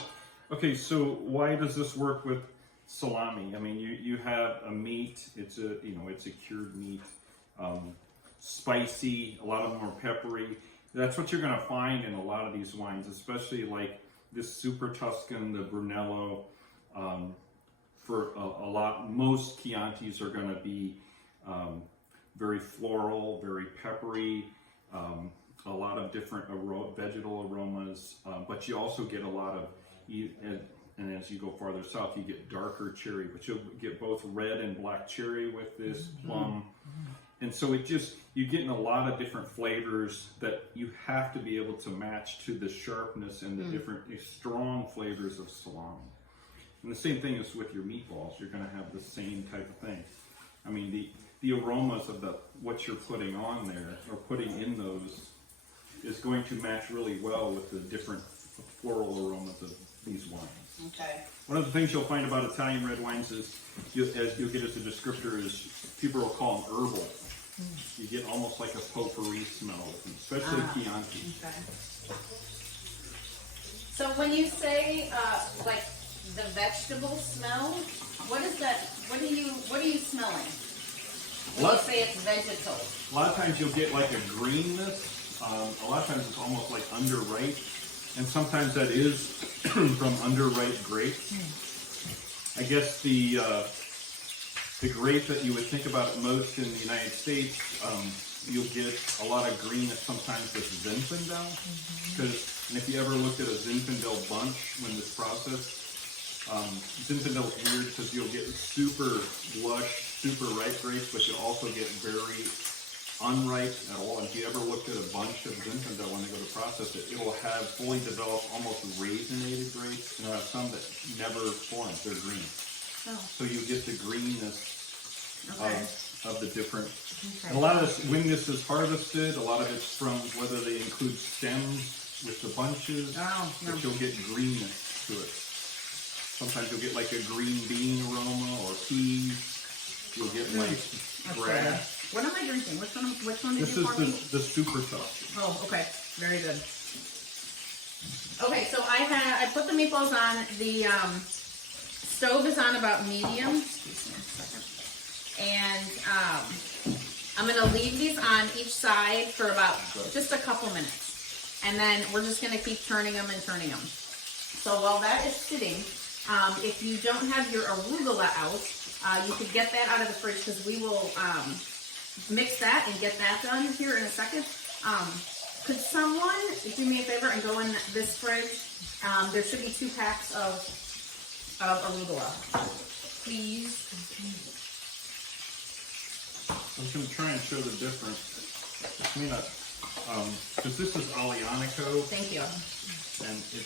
Okay, so why does this work with salami? I mean, you have a meat, it's a cured meat, spicy, a lot of them are peppery. That's what you're gonna find in a lot of these wines, especially like this Super Tuscan, the Brunello, for most Chiantis are going to be very floral, very peppery, a lot of different vegetal aromas, but you also get a lot of, and as you go farther south, you get darker cherry, but you'll get both red and black cherry with this plum. And so you're getting a lot of different flavors that you have to be able to match to the sharpness and the different strong flavors of salami. And the same thing is with your meatballs. You're going to have the same type of thing. I mean, the aromas of what you're putting on there or putting in those is going to match really well with the different floral aromas of these wines. Okay. One of the things you'll find about Italian red wines is, as you'll get as a descriptor, is people will call them herbal. You get almost like a potpourri smell with them, especially Chianti. Okay. So when you say like the vegetable smell, what is that? What are you smelling? When you say it's vegetal. A lot of times you'll get like a greenness. A lot of times it's almost like underripe, and sometimes that is from underripe grapes. I guess the grape that you would think about most in the United States, you'll get a lot of greenness sometimes with Zinfandel. And if you ever looked at a Zinfandel bunch when it's processed, Zinfandel is weird because you'll get super lush, super ripe grapes, but you'll also get very unripe at all. And if you ever looked at a bunch of Zinfandel when they go to process it, it will have fully developed, almost raisinated grapes, and you'll have some that never formed, they're green. Oh. So you get the greenness of the different. Okay. And a lot of this, when this is harvested, a lot of it's from whether they include stems with the bunches, but you'll get greenness to it. Sometimes you'll get like a green bean aroma or peas. You'll get like grass. What am I drinking? Which one did This you pour me? is the super tough. Oh, okay. Very good. Okay, so I put the meatballs on. The stove is on about medium. Excuse me a second. And I'm going to leave these on each side for about just a couple minutes. And then we're just going to keep turning them and turning them. So while that is sitting, if you don't have your arugula out, you could get that out of the fridge because we will mix that and get that done here in a second. Could someone do me a favor and go in this fridge? There should be 2 packs of arugula. Please. I'm going to try and show the difference. It may not, because this is Alianico. Thank you. And it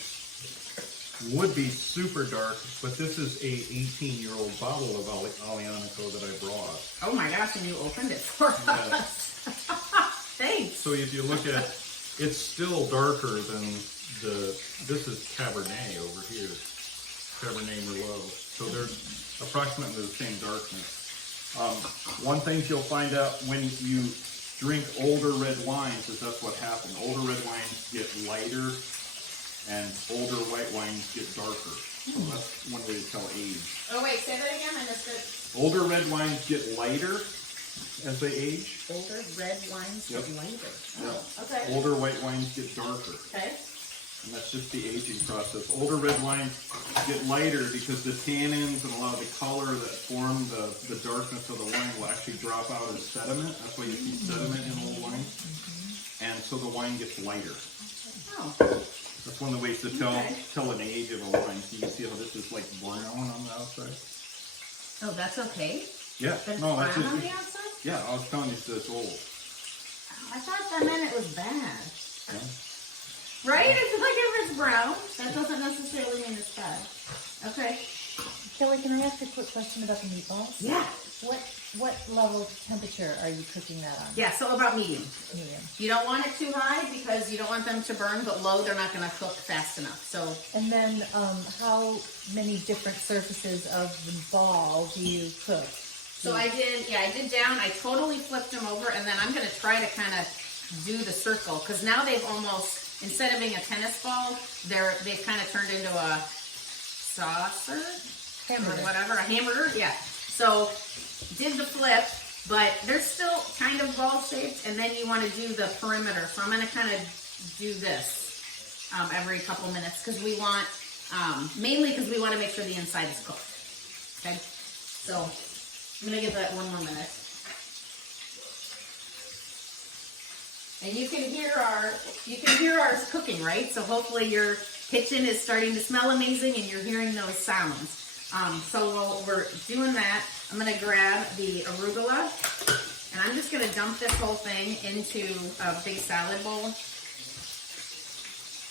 would be super dark, but this is a 18-year-old bottle of Alianico that I brought. Oh my gosh, and you opened it for us. Thanks. So if you look at, it's still darker than this is Cabernet over here. Cabernet Merlot. So they're approximately the same darkness. One thing you'll find out when you drink older red wines is that's what happens. Older red wines get lighter and older white wines get darker. So that's one way to tell age. Oh wait, say that again, I missed it. Older red wines get lighter as they age. Older red wines get lighter. Oh, okay. Older white wines get darker. Okay. And that's just the aging process. Older red wines get lighter because the tannins and a lot of the color that form the darkness of the wine will actually drop out as sediment. That's why you see sediment in old wine. And so the wine gets lighter. Oh. That's one of the ways to tell an age of a wine. So you see how this is like brown on the outside? Oh, that's okay? Yeah. That's no, brown that's on it. the outside? Yeah, I was telling you it's old. I thought that meant it was bad. Yeah. Right? It's like if it's brown, that doesn't necessarily mean it's bad. Okay. Kelly, can I ask a quick question about the meatballs? Yeah. What level of temperature are you cooking that on? Yeah, so about medium. Medium. You don't want it too high because you don't want them to burn, but low, they're not going to cook fast enough. So. And then how many different surfaces of the ball do you cook? So I did down, I totally flipped them over, and then I'm going to try to kind of do the circle, because now they've almost, instead of being a tennis ball, they've kind of turned into a saucer? Hamburger. Or whatever, a hamburger, yeah. So, did the flip, but they're still kind of ball shaped, and then you want to do the perimeter. So I'm going to kind of do this every couple minutes, because we want, mainly because we want to make sure the inside is cooked. Okay, so I'm gonna give that one more minute. And you can hear ours cooking, right? So hopefully your kitchen is starting to smell amazing and you're hearing those sounds. So while we're doing that, I'm gonna grab the arugula and I'm just gonna dump this whole thing into a big salad bowl.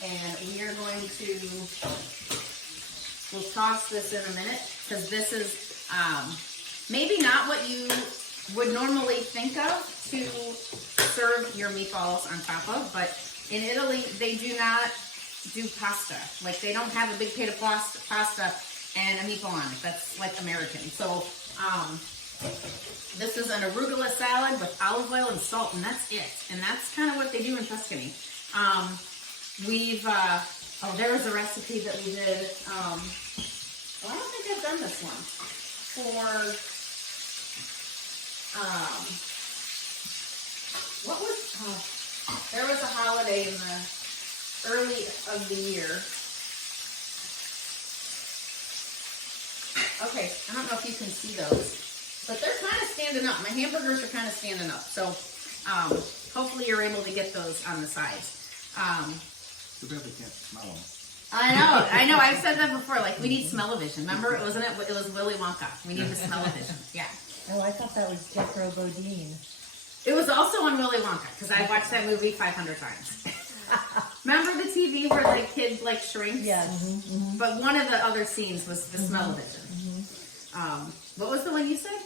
And we are going to, we'll toss this in a minute because this is maybe not what you would normally think of to serve your meatballs on top of, but in Italy they do not do pasta. Like they don't have a big plate of pasta and a meatball on it. That's like American. So this is an arugula salad with olive oil and salt, and that's it. And that's kind of what they do in Tuscany. Oh, there was a recipe that we did. Well, I don't think I've done this one for. What was, there was a holiday in the early of the year. Okay, I don't know if you can see those, but they're kind of standing up. My hamburgers are kind of standing up, so hopefully you're able to get those on the sides. Too bad they can't smell them. I know, I've said that before, like we need smell-o-vision. Remember, it was Willy Wonka. We need the smell-o-vision, yeah. Oh, I thought that was Jethro Bodine. It was also on Willy Wonka, because I watched that movie 500 times. Remember the TV where the kid like shrinks? Yes. Mm-hmm. But one of the other scenes was the smell-o-vision. Mm-hmm. What was the one you said?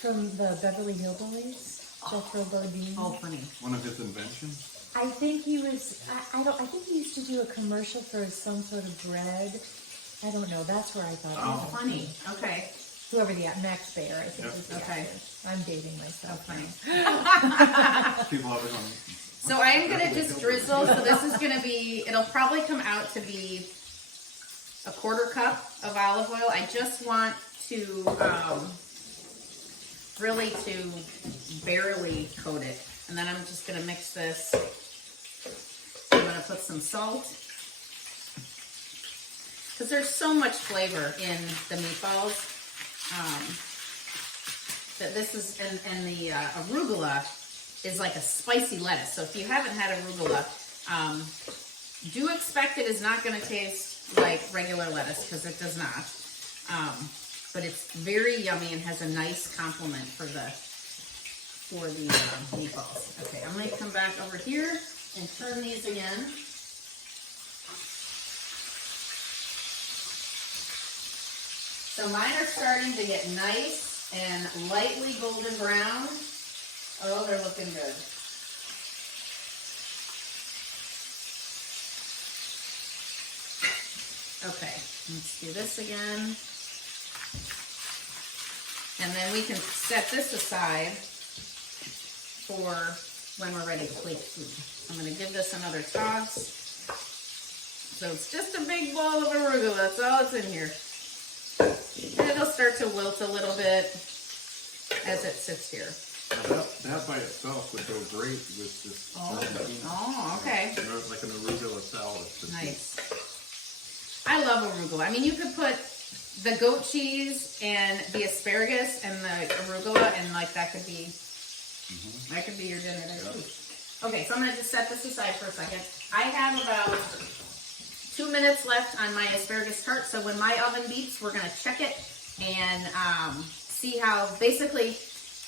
From the Beverly Hillbillies, Jethro Bodine. Oh, funny. One of his inventions? I think he was, I think he used to do a commercial for some sort of bread. I don't know, that's where I thought it was. Funny. Okay. Whoever Max Baer, I think was the Okay. actor. I'm dating myself. Funny. People have it on. So I am going to just drizzle. So this is going to be, it'll probably come out to be a 1/4 cup of olive oil. I just want to, really to barely coat it. And then I'm just going to mix this. I'm going to put some salt. Because there's so much flavor in the meatballs. That this is, and the arugula is like a spicy lettuce. So if you haven't had arugula, do expect it is not going to taste like regular lettuce because it does not. But it's very yummy and has a nice complement for the meatballs. Okay, I'm going to come back over here and turn these again. So mine are starting to get nice and lightly golden brown. Oh, they're looking good. Okay, let's do this again. And then we can set this aside for when we're ready to plate food. I'm going to give this another toss. So it's just a big bowl of arugula. That's all that's in here. And it'll start to wilt a little bit as it sits here. That by itself would go great with this. Oh, okay. Like an arugula salad. Nice. I love arugula. I mean, you could put the goat cheese and the asparagus and the arugula, and like that could be your dinner there too. Okay, so I'm gonna just set this aside for a second. I have about 2 minutes left on my asparagus tart, so when my oven beeps, we're gonna check it and see how, basically,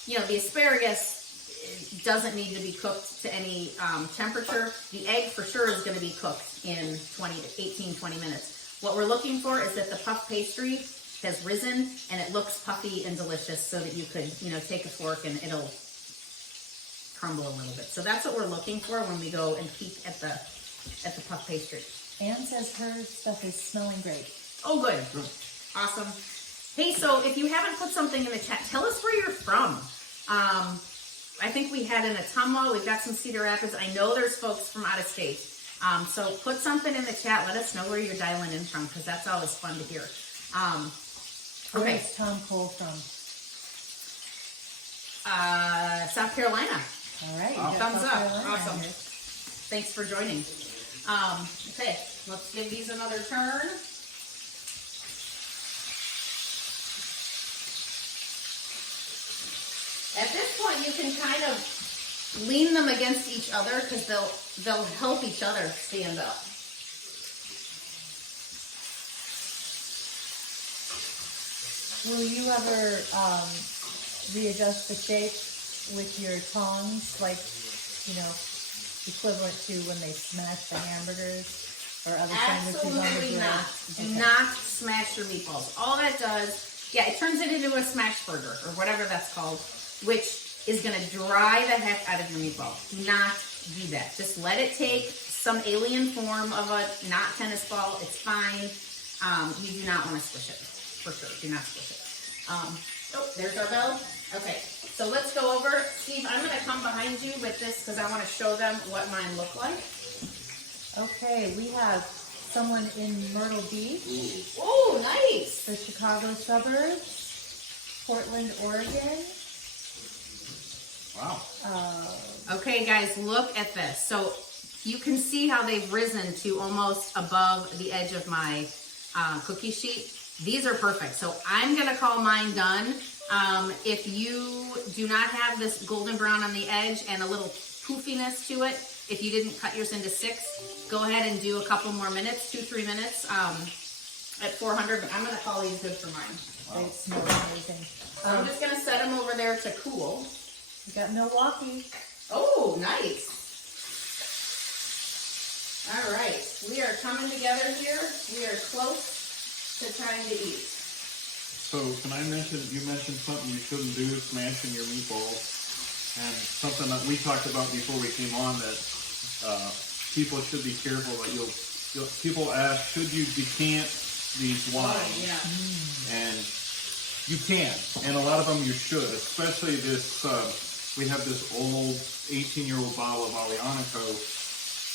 you know, the asparagus doesn't need to be cooked to any temperature. The egg for sure is gonna be cooked in 18-20 minutes. What we're looking for is that the puff pastry has risen and it looks puffy and delicious, so that you could, you know, take a fork and it'll crumble a little bit. So that's what we're looking for when we go and peek at the puff pastry. Anne says her stuff is smelling great. Oh, good. Awesome. Hey, so if you haven't put something in the chat, tell us where you're from. I think we had in Ottumwa, we've got some Cedar Rapids. I know there's folks from out of state. So put something in the chat. Let us know where you're dialing in from, because that's always fun to hear. Where's Tom Cole from? South Carolina. All right. Thumbs up. Awesome. Thanks for joining. Okay, let's give these another turn. you can kind of lean them against each other because they'll help each other stand up. Will you ever readjust the shape with your tongs, like, you know, equivalent to when they smash the hamburgers or other sandwiches on the Absolutely grill? not. Do not smash your meatballs. All that does, yeah, it turns it into a smash burger or whatever that's called, which is going to dry the heck out of your meatball. Do not do that. Just let it take some alien form of a not tennis ball. It's fine. You do not want to squish it, for sure. Do not squish it. Oh, there's our bell. Okay, so let's go over. Steve, I'm going to come behind you with this because I want to show them what mine look like. Okay, we have someone in Myrtle Beach, Oh, nice. the Chicago suburbs, Portland, Oregon. Wow. Okay, guys, look at this. So you can see how they've risen to almost above the edge of my cookie sheet. These are perfect. So I'm going to call mine done. If you do not have this golden brown on the edge and a little poofiness to it, if you didn't cut yours into 6, go ahead and do a couple more minutes, 2-3 minutes at 400. But I'm going to call these good for mine. They smell amazing. So I'm just going to set them over there to cool. We got Milwaukee. Oh, nice. All right, we are coming together here. We are close to trying to eat. So can I mention, you mentioned something you shouldn't do, smashing your meatballs. And something that we talked about before we came on, that people should be careful that people ask, should you decant these wines? Oh, yeah. And you can, and a lot of them you should, especially this, we have this old 18-year-old bottle of Aglianico,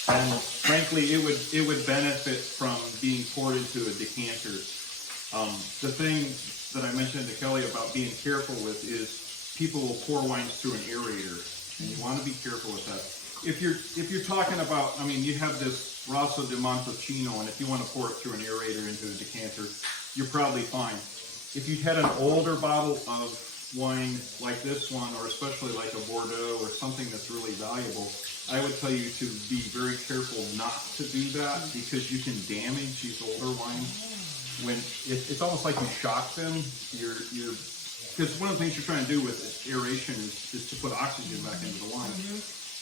and frankly, it would benefit from being poured into a decanter. The thing that I mentioned to Kelly about being careful with is people will pour wines through an aerator, and you want to be careful with that. If you're talking about, I mean, you have this Rosso De Monticino, and if you want to pour it through an aerator into a decanter, you're probably fine. If you had an older bottle of wine like this one, or especially like a Bordeaux or something that's really valuable, I would tell you to be very careful not to do that, because you can damage these older wines. When it's almost like you shock them, because one of the things you're trying to do with aeration is to put oxygen back into the wine.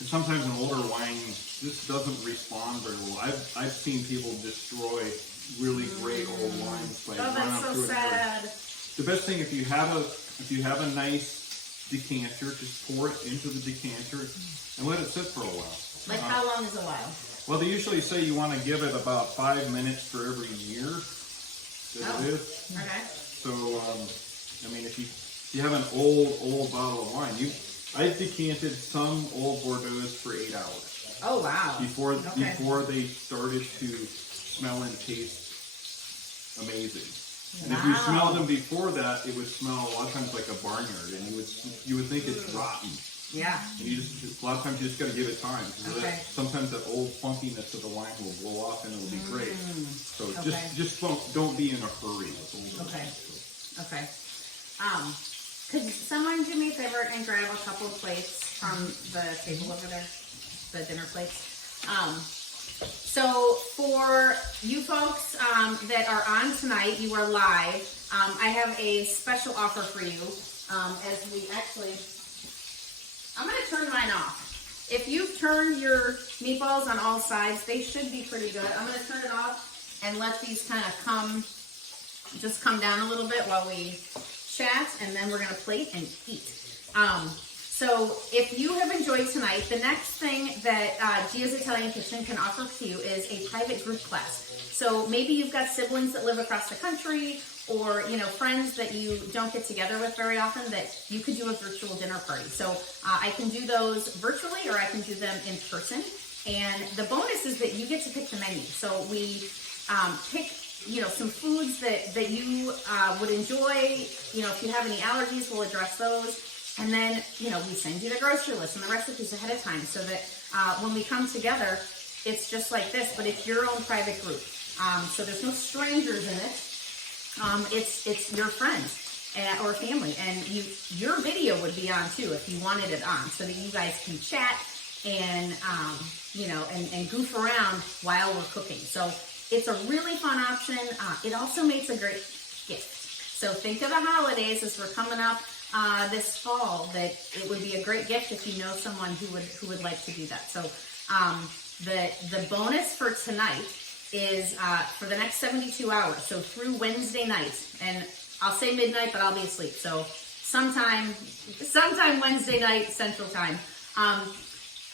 And sometimes an older wine just doesn't respond very well. I've seen people destroy really great old wines by running that's so through it. sad. The best thing, if you have a nice decanter, just pour it into the decanter and let it sit for a while. Like how long is a while? Well, they usually say you want to give it about 5 minutes for every year that it is. Okay. So, I mean, if you have an old bottle of wine, I've decanted some old Bordeaux for 8 hours. Oh, wow. Before they started to smell and taste amazing. And if you smelled them before that, it would smell a lot of times like a barnyard, and you would think it's rotten. Yeah. And a lot of times you just got to give it time. Okay. Sometimes that old funkiness of the wine will blow off, and it'll be great. So Okay. just don't be in a hurry with old wine. Okay. Okay. Could someone do me a favor and grab a couple of plates from the table over there, the dinner plates? So for you folks that are on tonight, you are live. I have a special offer for you. As we actually, I'm going to turn mine off. If you've turned your meatballs on all sides, they should be pretty good. I'm going to turn it off and let these kind of come down a little bit while we chat, and then we're going to plate and eat. So if you have enjoyed tonight, the next thing that Gia's Italian Kitchen can offer to you is a private group class. So maybe you've got siblings that live across the country, or friends that you don't get together with very often, that you could do a virtual dinner party. So I can do those virtually, or I can do them in person. And the bonus is that you get to pick the menu. So we pick some foods that you would enjoy. If you have any allergies, we'll address those. And then, we send you the grocery list and the recipes ahead of time, so that when we come together, it's just like this, but it's your own private group. So there's no strangers in it. It's your friends. or family, and your video would be on too if you wanted it on, so that you guys can chat and and goof around while we're cooking. So it's a really fun option. It also makes a great gift. So think of the holidays as we're coming up this fall, that it would be a great gift if you know someone who would like to do that. So the bonus for tonight is for the next 72 hours, so through Wednesday night, and I'll say midnight, but I'll be asleep. So sometime Wednesday night Central Time.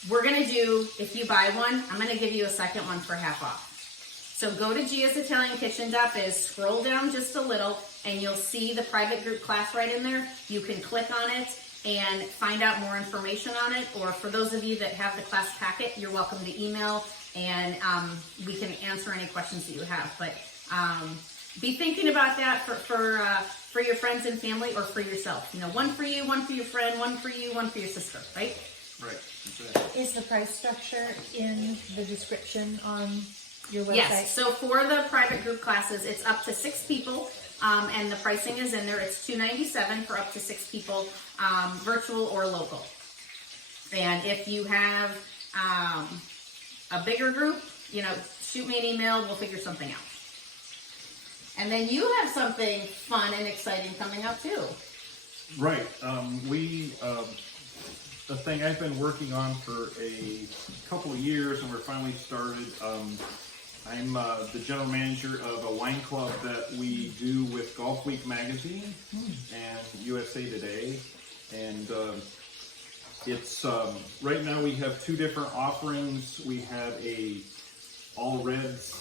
We're gonna do, if you buy one, I'm gonna give you a second one for half off. So go to Gia'sItalianKitchen.biz, scroll down just a little, and you'll see the private group class right in there. You can click on it and find out more information on it. Or for those of you that have the class packet, you're welcome to email, and we can answer any questions that you have. But be thinking about that for your friends and family, or for yourself. One for you, one for your friend, one for you, one for your sister, right? Right. Is the price structure in the description on your website? Yes. So for the private group classes, it's up to 6 people, and the pricing is in there. It's $297 for up to 6 people, virtual or local. And if you have a bigger group, shoot me an email. We'll figure something out. And then you have something fun and exciting coming up too. Right. The thing I've been working on for a couple of years, and we're finally started. I'm the general manager of a wine club that we do with Golf Week magazine and USA Today, and it's right now we have 2 different offerings. We have a all reds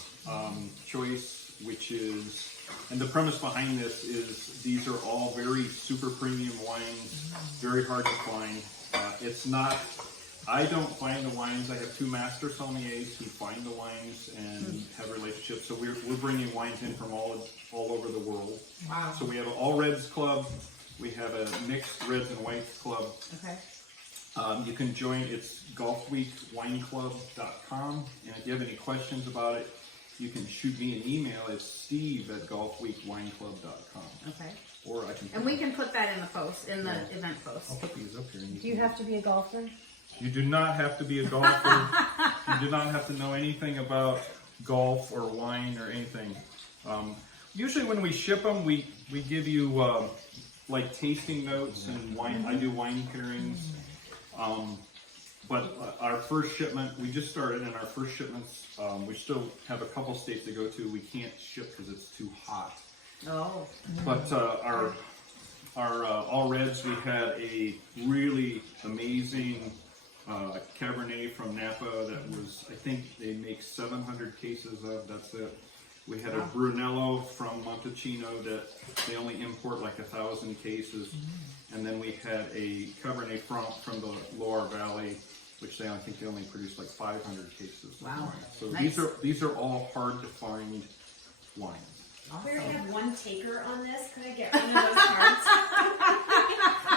choice, which is, and the premise behind this is these are all very super premium wines, very hard to find. It's not, I don't find the wines. I have 2 master sommeliers who find the wines and have relationships. So we're bringing wines in from all over the world. Wow. So we have an all reds club. We have a mixed reds and whites club. Okay. You can join, it's golfweekwineclub.com. And if you have any questions about it, you can shoot me an email. It's steve@golfweekwineclub.com. Okay. Or I can. And we can put that in the post, in the event post. I'll put these up here. Do you have to be a golfer? You do not have to be a golfer. You do not have to know anything about golf or wine or anything. Usually when we ship them, we give you like tasting notes and wine. I do wine pairings. But our first shipment, we just started, and our first shipments, we still have a couple states to go to. We can't ship because it's too hot. Oh. But our all reds, we had a really amazing Cabernet from Napa that was, I think they make 700 cases of. That's it. We had a Brunello from Monticino that they only import like 1,000 cases, and then we had a Cabernet Franc from the Loire Valley, which I think they only produce like 500 cases. Of wine. So nice. these are all hard to find wines. We already have one taker on this. Could I get one of those cards?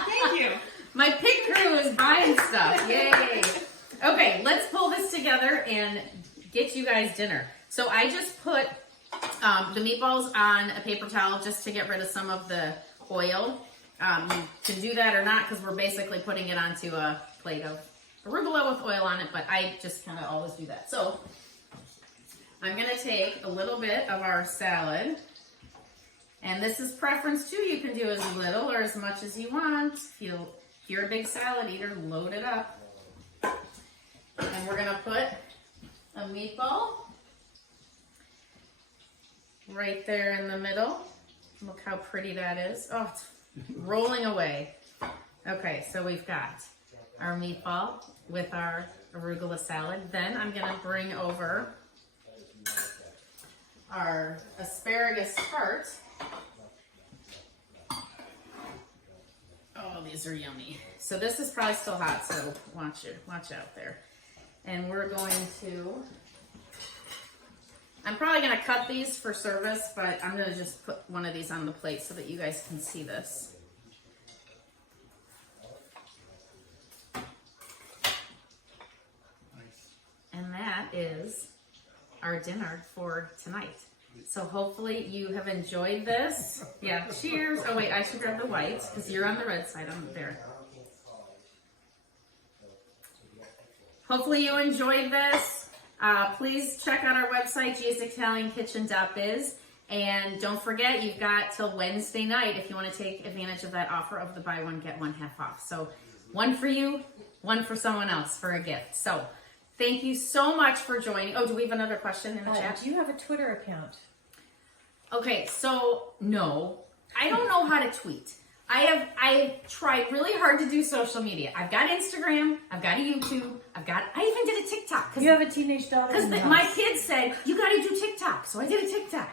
Thank you. My pig crew is buying stuff. Yay. Okay, let's pull this together and get you guys dinner. So I just put the meatballs on a paper towel just to get rid of some of the oil. You can do that or not, because we're basically putting it onto a plate of arugula with oil on it, but I just kind of always do that. So I'm going to take a little bit of our salad, and this is preference too. You can do as little or as much as you want. If you're a big salad eater, load it up. And we're going to put a meatball right there in the middle. Look how pretty that is. Oh, it's rolling away. Okay, so we've got our meatball with our arugula salad. Then I'm going to bring over our asparagus tart. Oh, these are yummy. So this is probably still hot, so watch out there. And we're going to, I'm probably going to cut these for service, but I'm going to just put one of these on the plate so that you guys can see this. And that is our dinner for tonight. So hopefully you have enjoyed this. Yeah, cheers. Oh wait, I should grab the white because you're on the red side. I'm there. Hopefully you enjoyed this. Please check out our website, gsitaliankitchen.biz. And don't forget, you've got till Wednesday night if you want to take advantage of that offer of the buy one, get one half off. So one for you, one for someone else for a gift. So thank you so much for joining. Oh, do we have another question in the chat? Do you have a Twitter account? Okay, so no, I don't know how to tweet. I've tried really hard to do social media. I've got Instagram, I've got a YouTube, I even did a TikTok. You have a teenage daughter. Because my kids said, you gotta do TikTok. So I did a TikTok.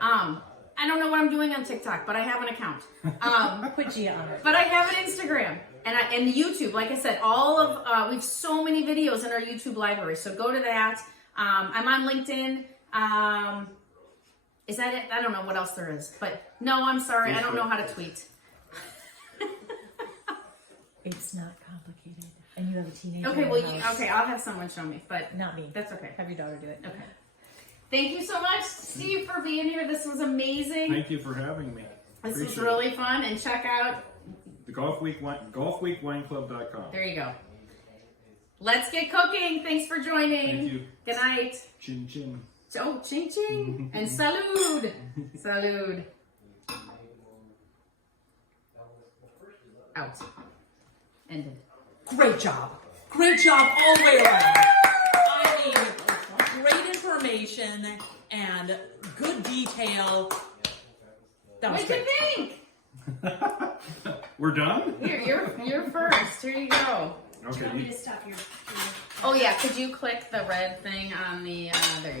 I don't know what I'm doing on TikTok, but I have an account. Put Gia on it. But I have an Instagram and the YouTube. Like I said, we have so many videos in our YouTube library. So go to that. I'm on LinkedIn. Is that it? I don't know what else there is. But no, I'm sorry. I don't know how to tweet. It's not complicated. And you have a teenager. Okay, in well, the house. I'll have someone show me. But Not me. that's okay. Have your daughter do it. Okay. Thank you so much, Steve, for being here. This was amazing. Thank you for having me. This was Appreciate really fun. And check out, the golfweekwineclub.com. there you go. Let's get cooking. Thanks for joining. Thank you. Good night. Chin chin. Oh, ching ching. And salud. Salud. Out. Ended. Great job. Great job all the way around. I mean, great information and good detail. That was What'd you great. think? We're done? You're first. Here you go. Do you want me Okay. to stop your Oh yeah, could you click the red thing on the there you go.